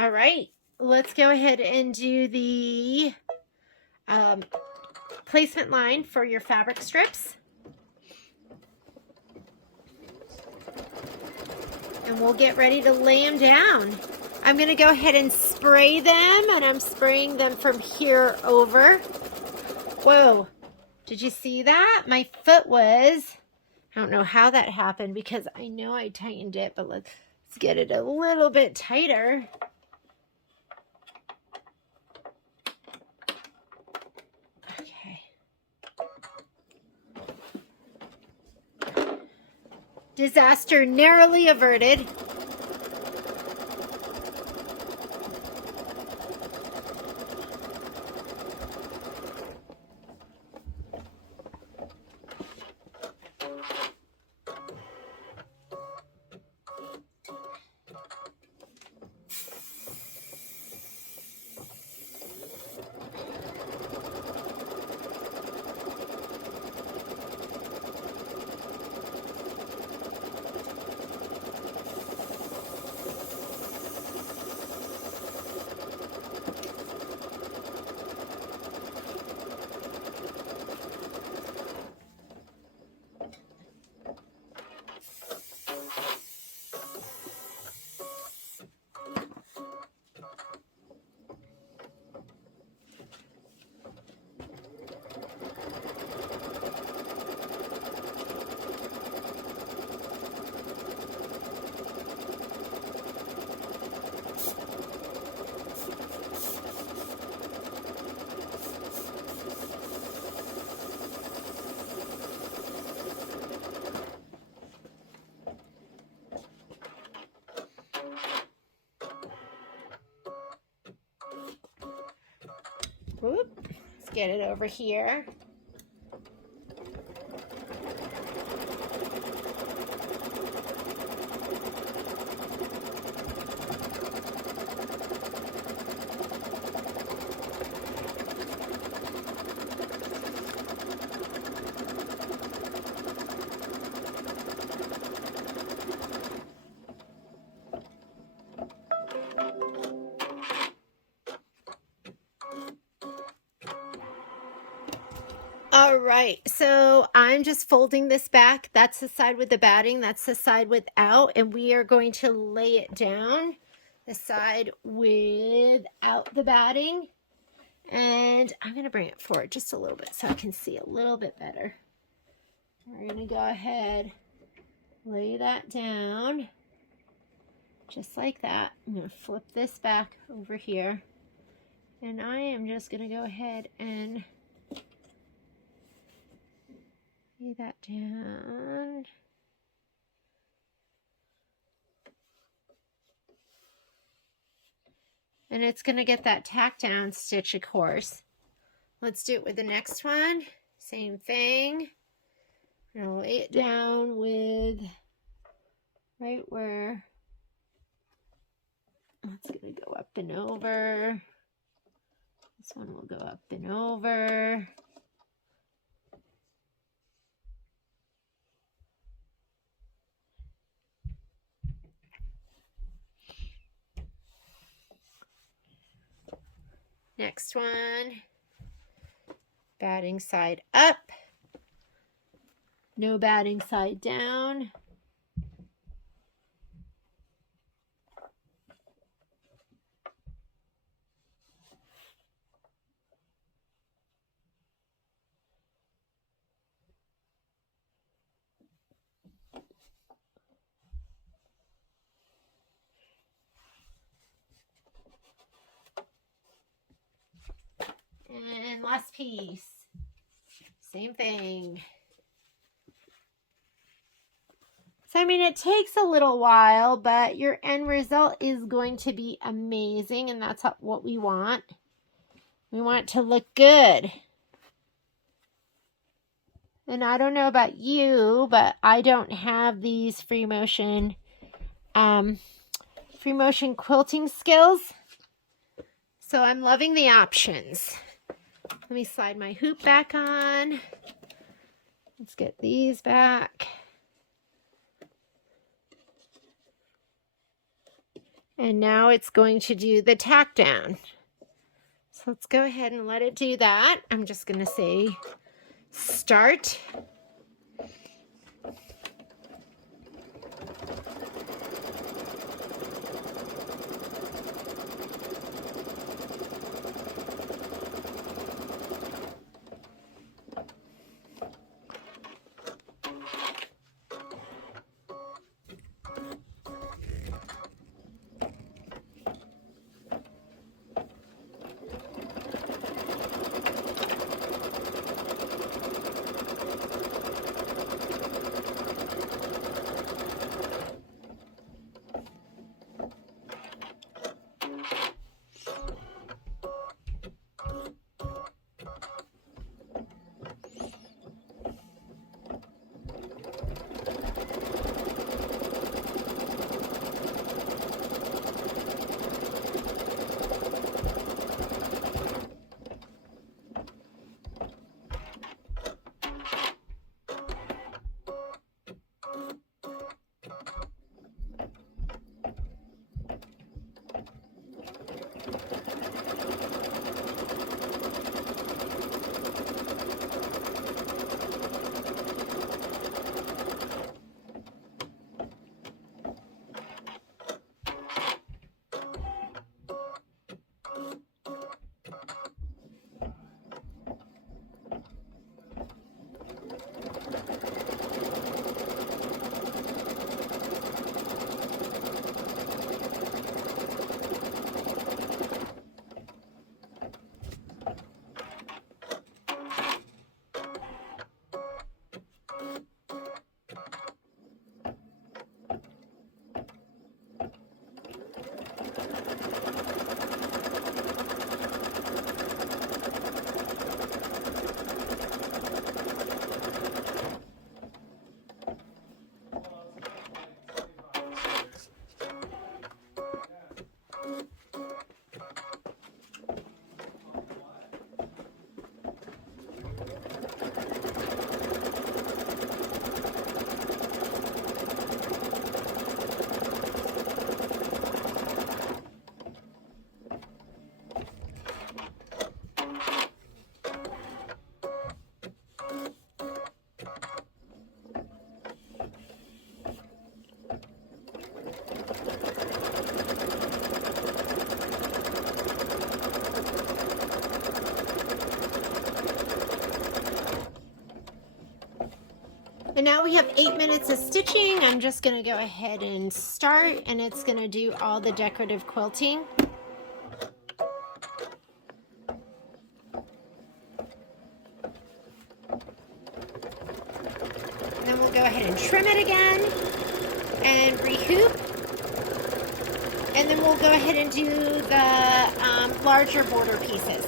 All right, let's go ahead and do the placement line for your fabric strips. And we'll get ready to lay them down. I'm going to go ahead and spray them, and I'm spraying them from here over. Whoa, did you see that? My foot was, I don't know how that happened because I know I tightened it, but let's get it a little bit tighter. Disaster narrowly averted. Whoop. Let's get it over here. All right, so I'm just folding this back. That's the side with the batting, that's the side without, and we are going to lay it down, the side without the batting. And I'm going to bring it forward just a little bit so I can see a little bit better. We're going to go ahead, lay that down, just like that. I'm going to flip this back over here, and I am just going to go ahead and lay that down. And it's going to get that tack down stitch, of course. Let's do it with the next one. Same thing. I'm going to lay it down with right where it's going to go up and over. This one will go up and over. Next one, batting side up, no batting side down. piece. Same thing. So, I mean, it takes a little while, but your end result is going to be amazing, and that's what we want. We want it to look good. And I don't know about you, but I don't have these free motion quilting skills. So I'm loving the options. Let me slide my hoop back on. Let's get these back. And now it's going to do the tack down. So let's go ahead and let it do that. I'm just going to say start. And now we have 8 minutes of stitching. I'm just going to go ahead and start, and it's going to do all the decorative quilting. And then we'll go ahead and trim it again and rehoop. And then we'll go ahead and do the larger border pieces.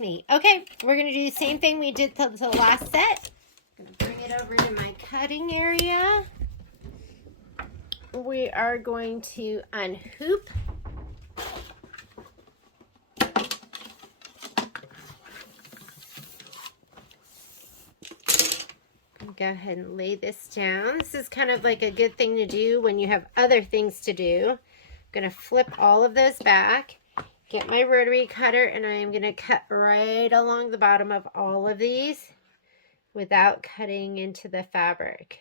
with me. Okay, we're going to do the same thing we did to the last set. I'm going to bring it over to my cutting area. We are going to unhoop. Go ahead and lay this down. This is kind of like a good thing to do when you have other things to do. I'm going to flip all of those back, get my rotary cutter, and I'm going to cut right along the bottom of all of these without cutting into the fabric.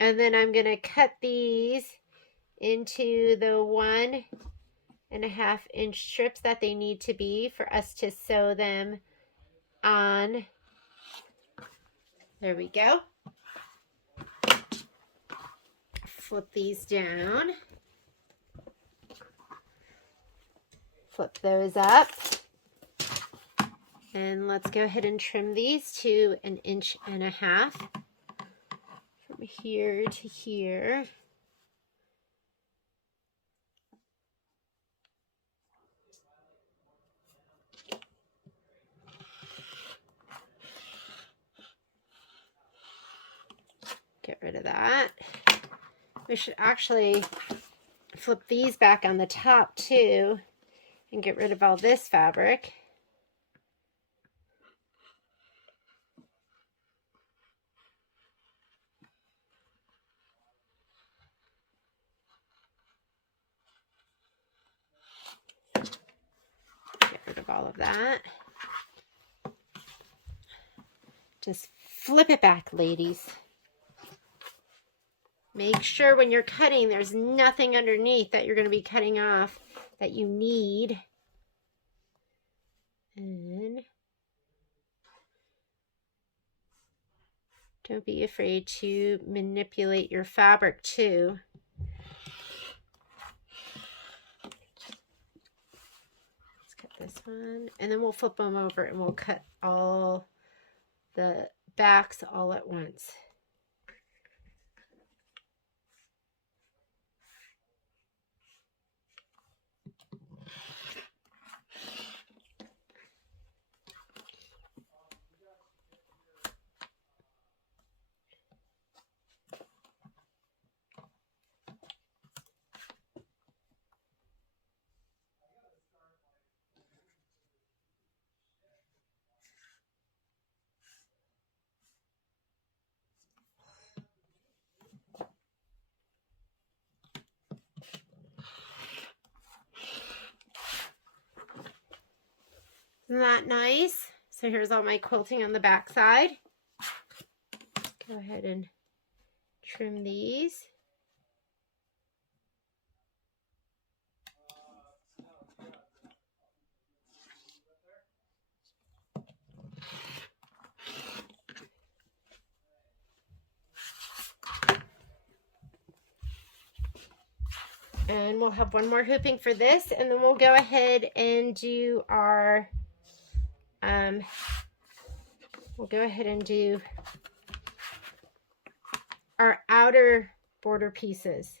And then I'm going to cut these into the 1.5 inch strips that they need to be for us to sew them on. There we go. Flip these down. Flip those up. And let's go ahead and trim these to 1.5 inches from here to here. Get rid of that. We should actually flip these back on the top too and get rid of all this fabric. Get rid of all of that. Just flip it back, ladies. Make sure when you're cutting, there's nothing underneath that you're going to be cutting off that you need. And don't be afraid to manipulate your fabric too. Let's cut this one, and then we'll flip them over and we'll cut all the backs all at once. Isn't that nice? So here's all my quilting on the back side. Go ahead and trim these. And we'll have one more hooping for this, and then we'll go ahead and do our outer border pieces.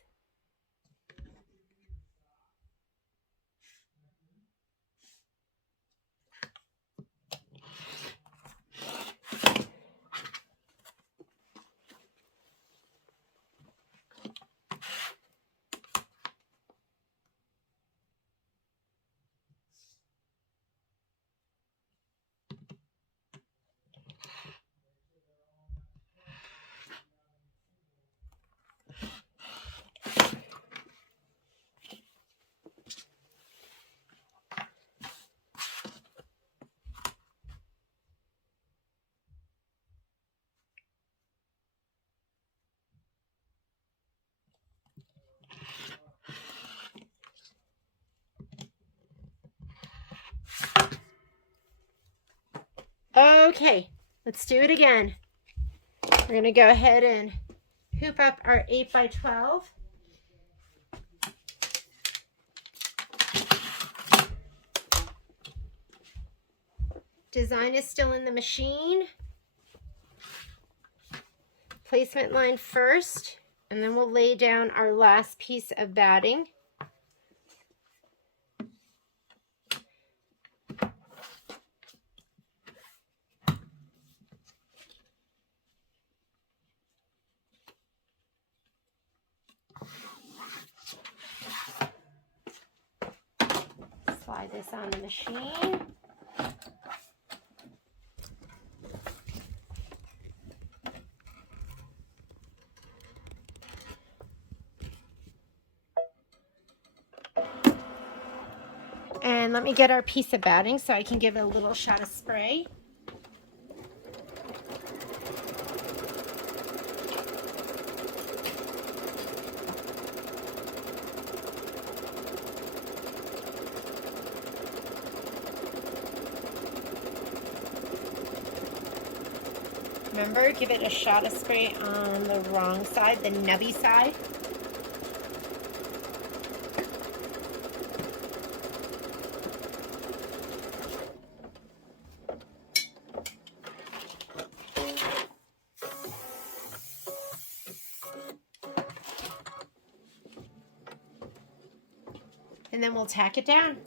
Okay, let's do it again. We're going to go ahead and hoop up our 8x12. Design is still in the machine. Placement line first. And then we'll lay down our last piece of batting. Slide this on the machine. And let me get our piece of batting so I can give it a little shot of spray. Remember, give it a shot of spray on the wrong side, the nubby side. And then we'll tack it down.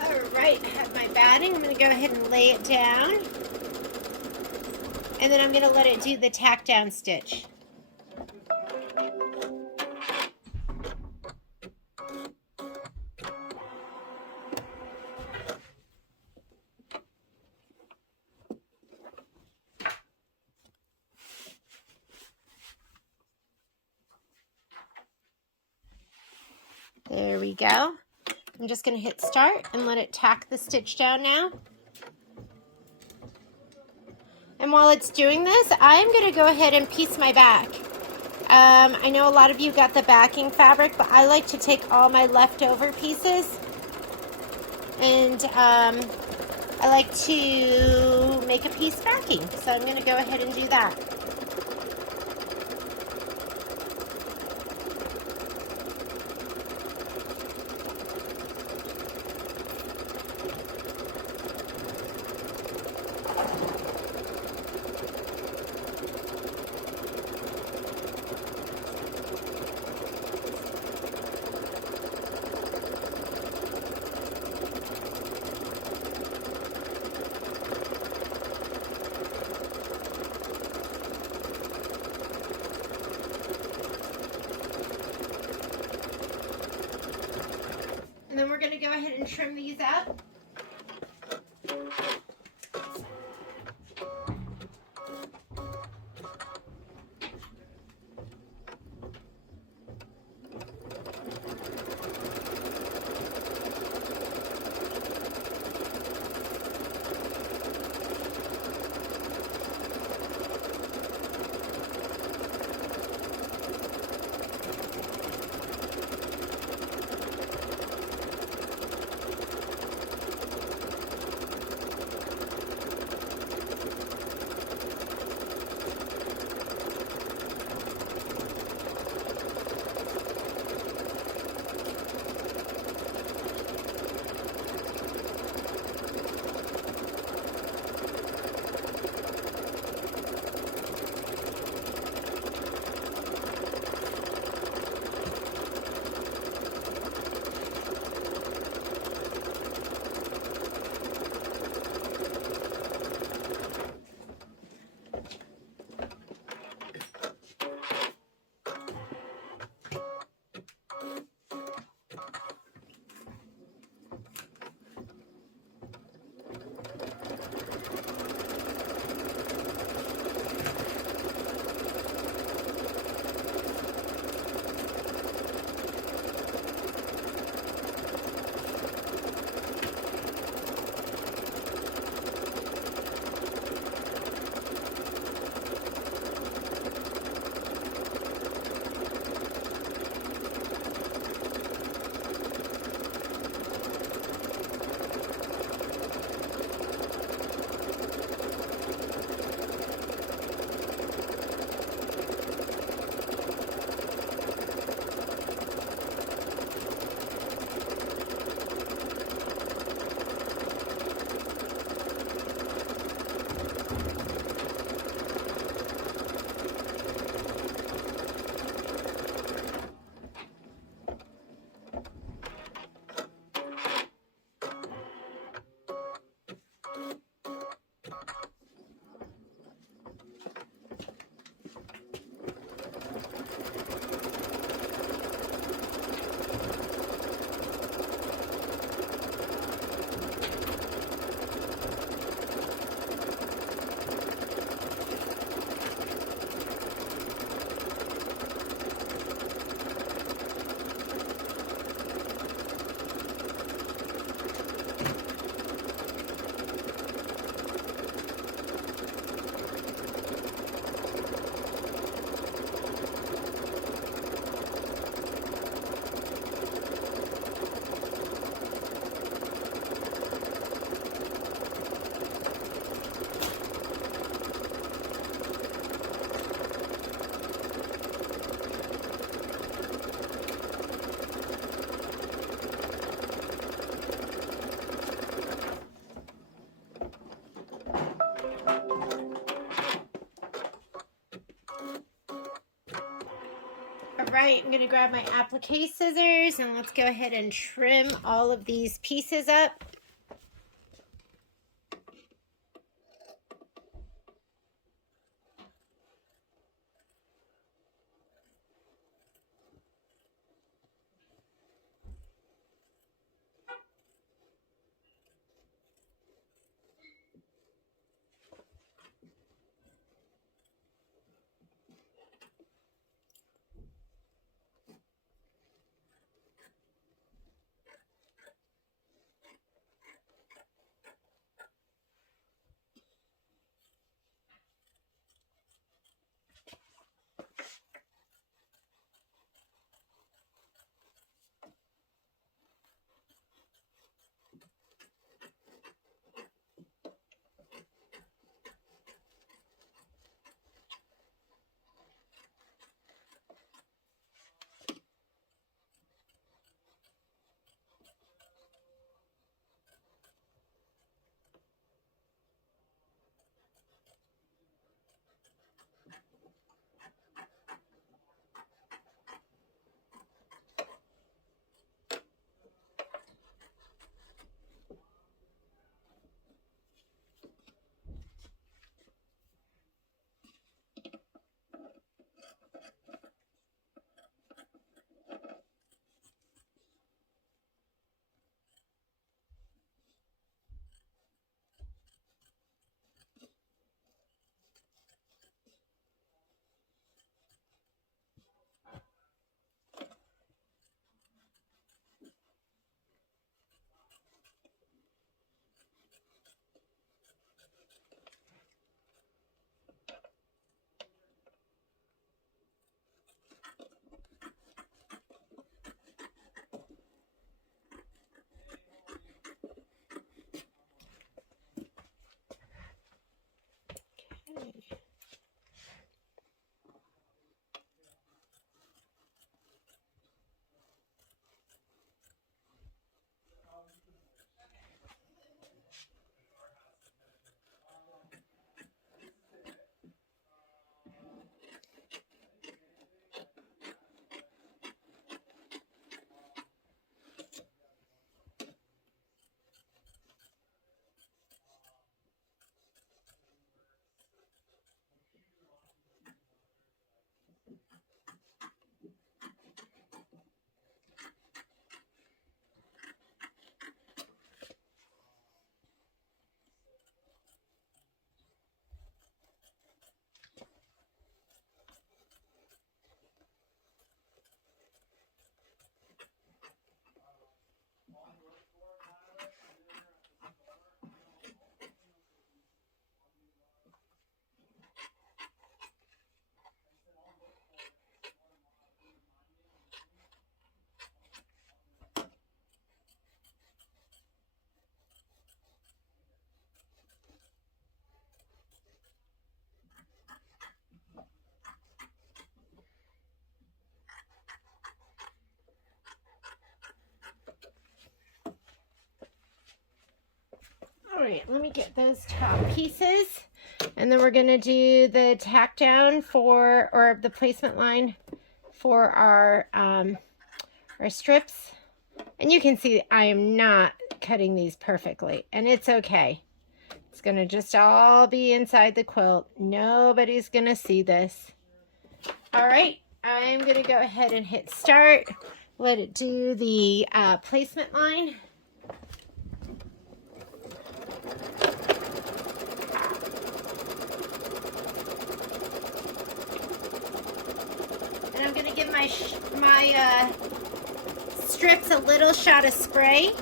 Alright, I have my batting. I'm going to go ahead and lay it down. And then I'm going to let it do the tack down stitch. There we go. I'm just going to hit start and let it tack the stitch down now. And while it's doing this, I'm going to go ahead and piece my back. I know a lot of you got the backing fabric, but I like to take all my leftover pieces and I like to make a piece backing. So I'm going to go ahead and do that. And then we're going to go ahead and trim these up. right, I'm going to grab my applique scissors and let's go ahead and trim all of these pieces up. All right, let me get those top pieces, and then we're going to do the tack down for, or the placement line for our strips. And you can see I am not cutting these perfectly, and it's okay. It's going to just all be inside the quilt. Nobody's going to see this. All right, I'm going to go ahead and hit start. Let it do the placement line. And I'm going to give my strips a little shot of spray.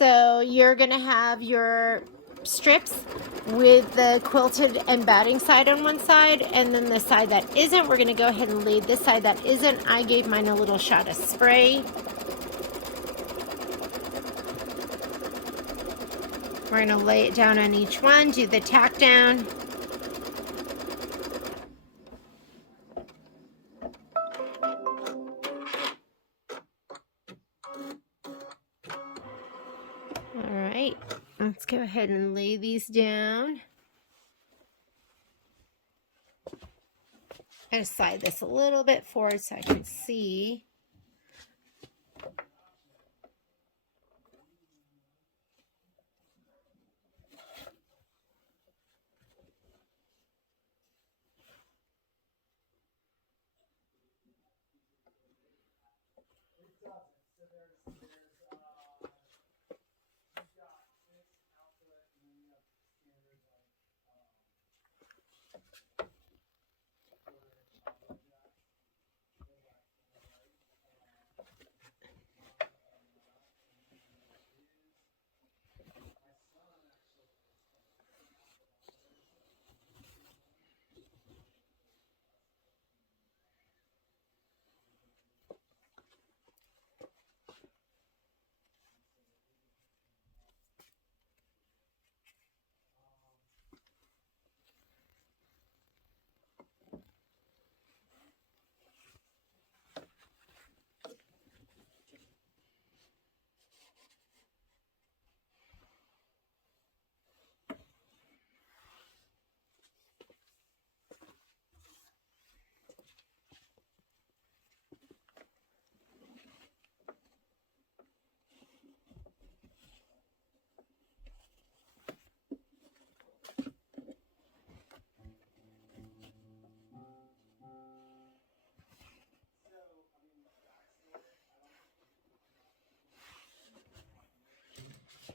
So you're going to have your strips with the quilted and batting side on one side, and then the side that isn't, we're going to go ahead and lay this side that isn't. I gave mine a little shot of spray. We're going to lay it down on each one, do the tack down. All right, let's go ahead and lay these down. I'm going to slide this a little bit forward so I can see.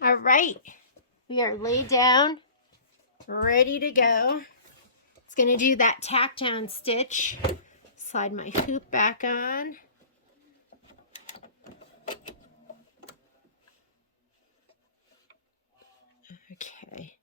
All right, we are laid down, ready to go. It's going to do that tack down stitch. Slide my hoop back on. Okay.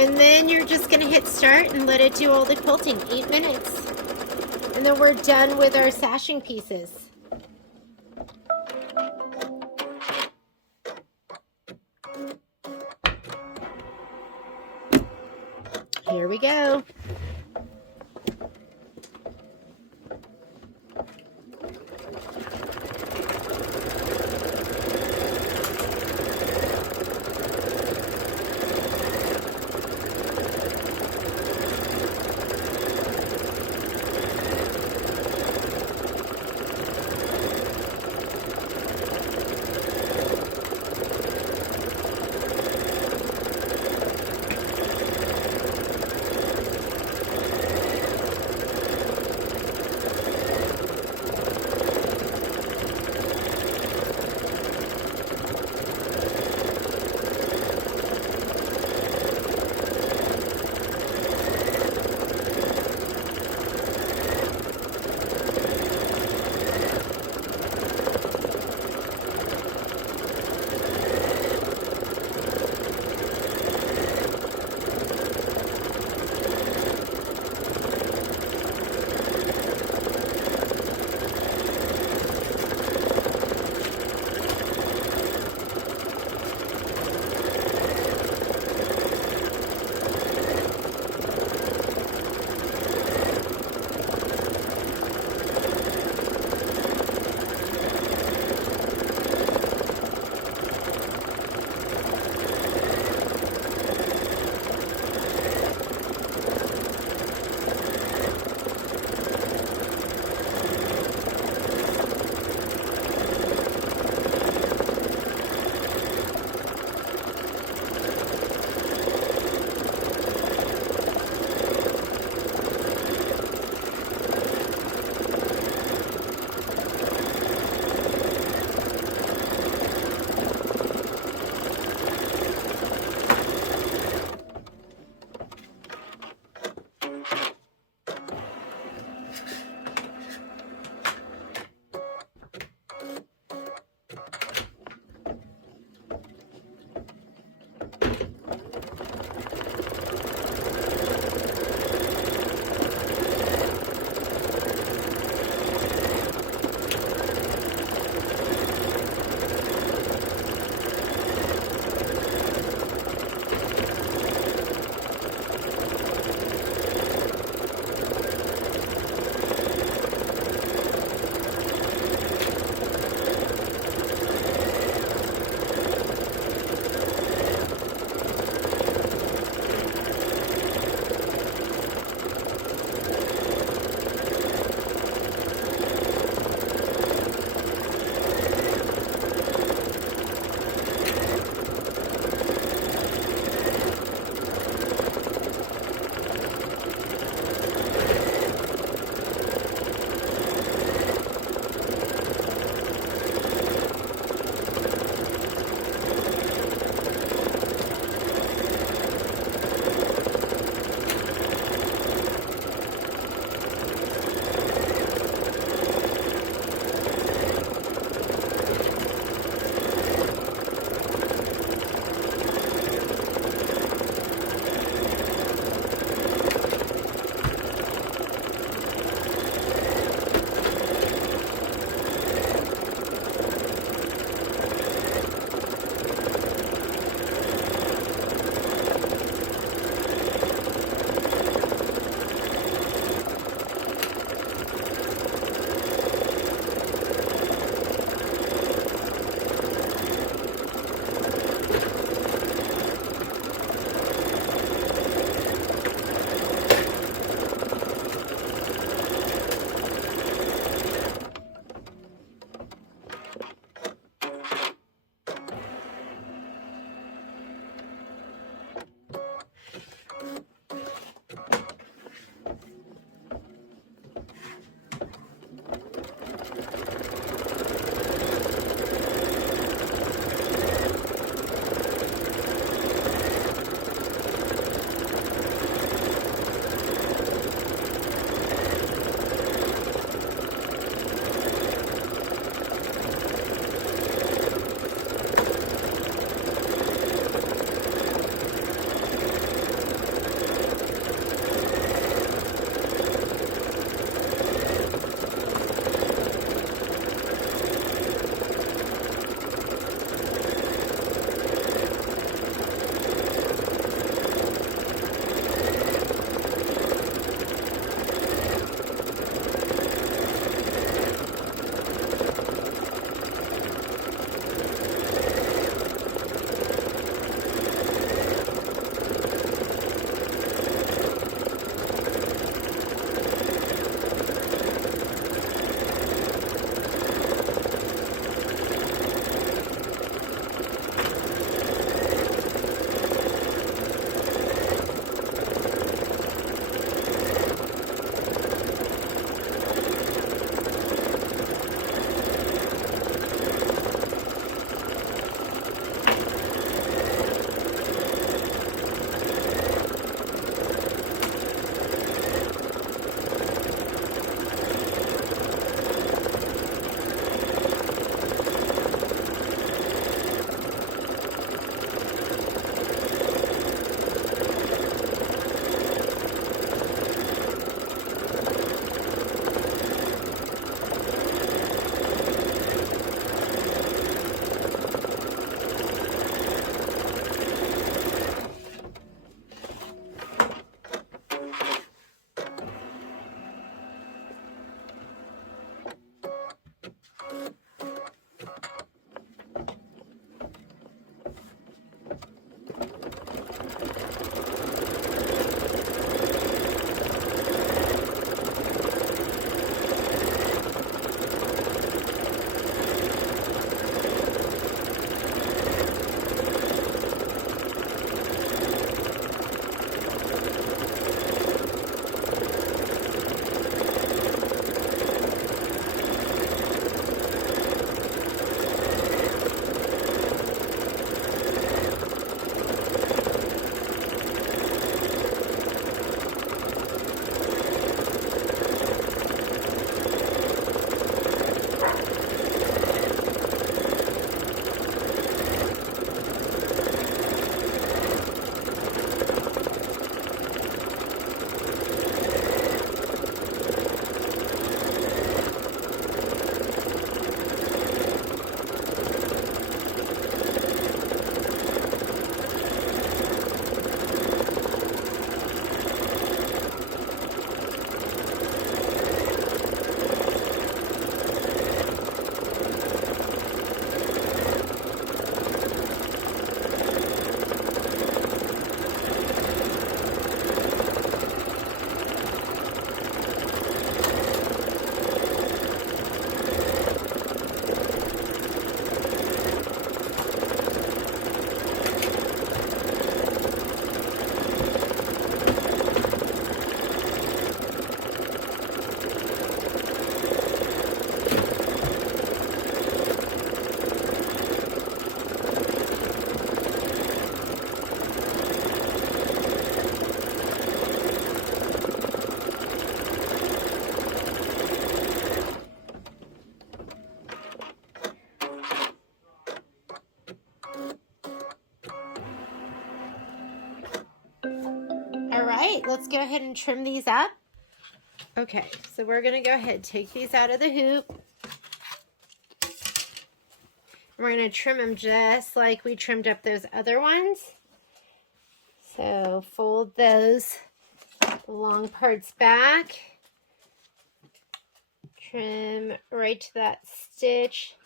And then you're just going to hit start and let it do all the quilting, 8 minutes. And then we're done with our sashing pieces. Here we go. right, let's go ahead and trim these up. Okay, so we're going to go ahead and take these out of the hoop. We're going to trim them just like we trimmed up those other ones. So fold those long parts back. Trim right to that stitch,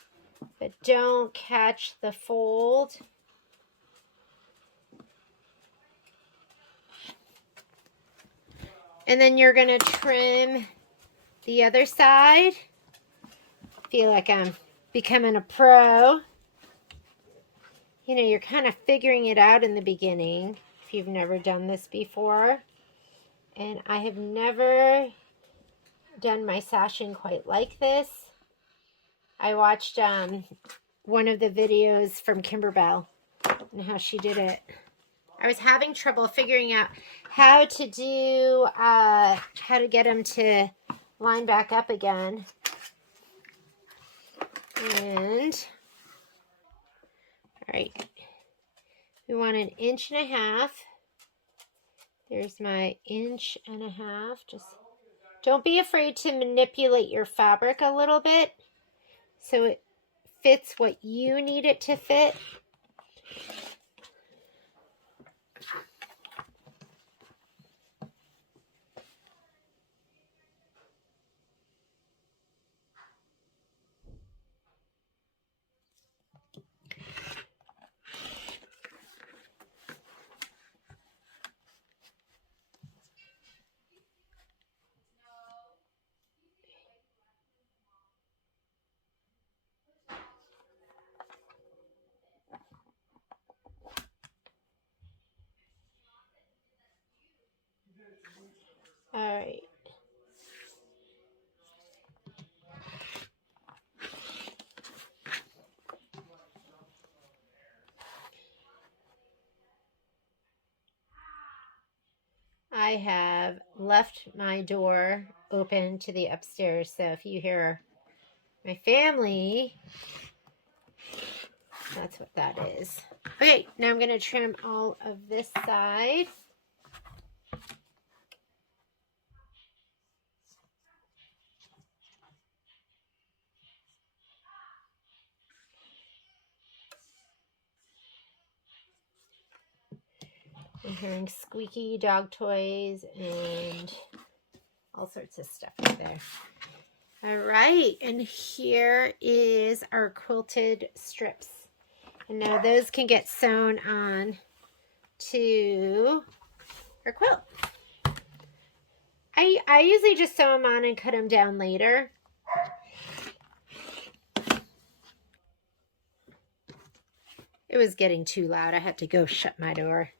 but don't catch the fold. And then you're going to trim the other side. Feel like I'm becoming a pro. You know, you're kind of figuring it out in the beginning if you've never done this before. And I have never done my sashing quite like this. I watched one of the videos from Kimberbell and how she did it. I was having trouble figuring out how to do, how to get them to line back up again. And, all right, we want 1.5 inches. There's my 1.5 inches. Just don't be afraid to manipulate your fabric a little bit so it fits what you need it to fit. All right. I have left my door open to the upstairs, so if you hear my family, that's what that is. Okay, now I'm going to trim all of this side. I'm hearing squeaky dog toys and all sorts of stuff right there. All right, and here is our quilted strips. And now those can get sewn on to our quilt. I usually just sew them on and cut them down later. It was getting too loud. I had to go shut my door.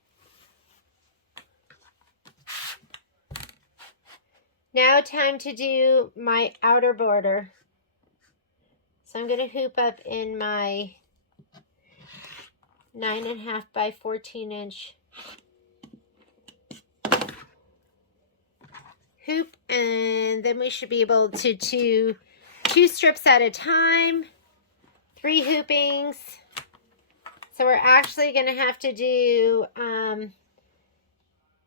Now time to do my outer border. So I'm going to hoop up in my 9.5 by 14 inch hoop, and then we should be able to do 2 strips at a time, 3 hoopings. So we're actually going to have to do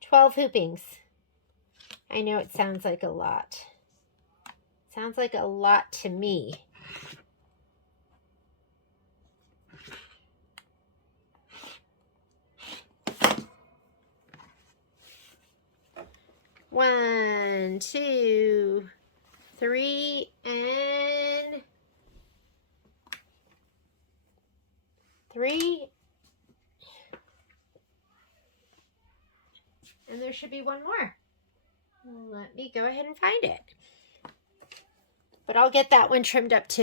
12 hoopings. I know it sounds like a lot. Sounds like a lot to me. One, 2, 3, and 3. And there should be one more. Let me go ahead and find it. But I'll get that one trimmed up too.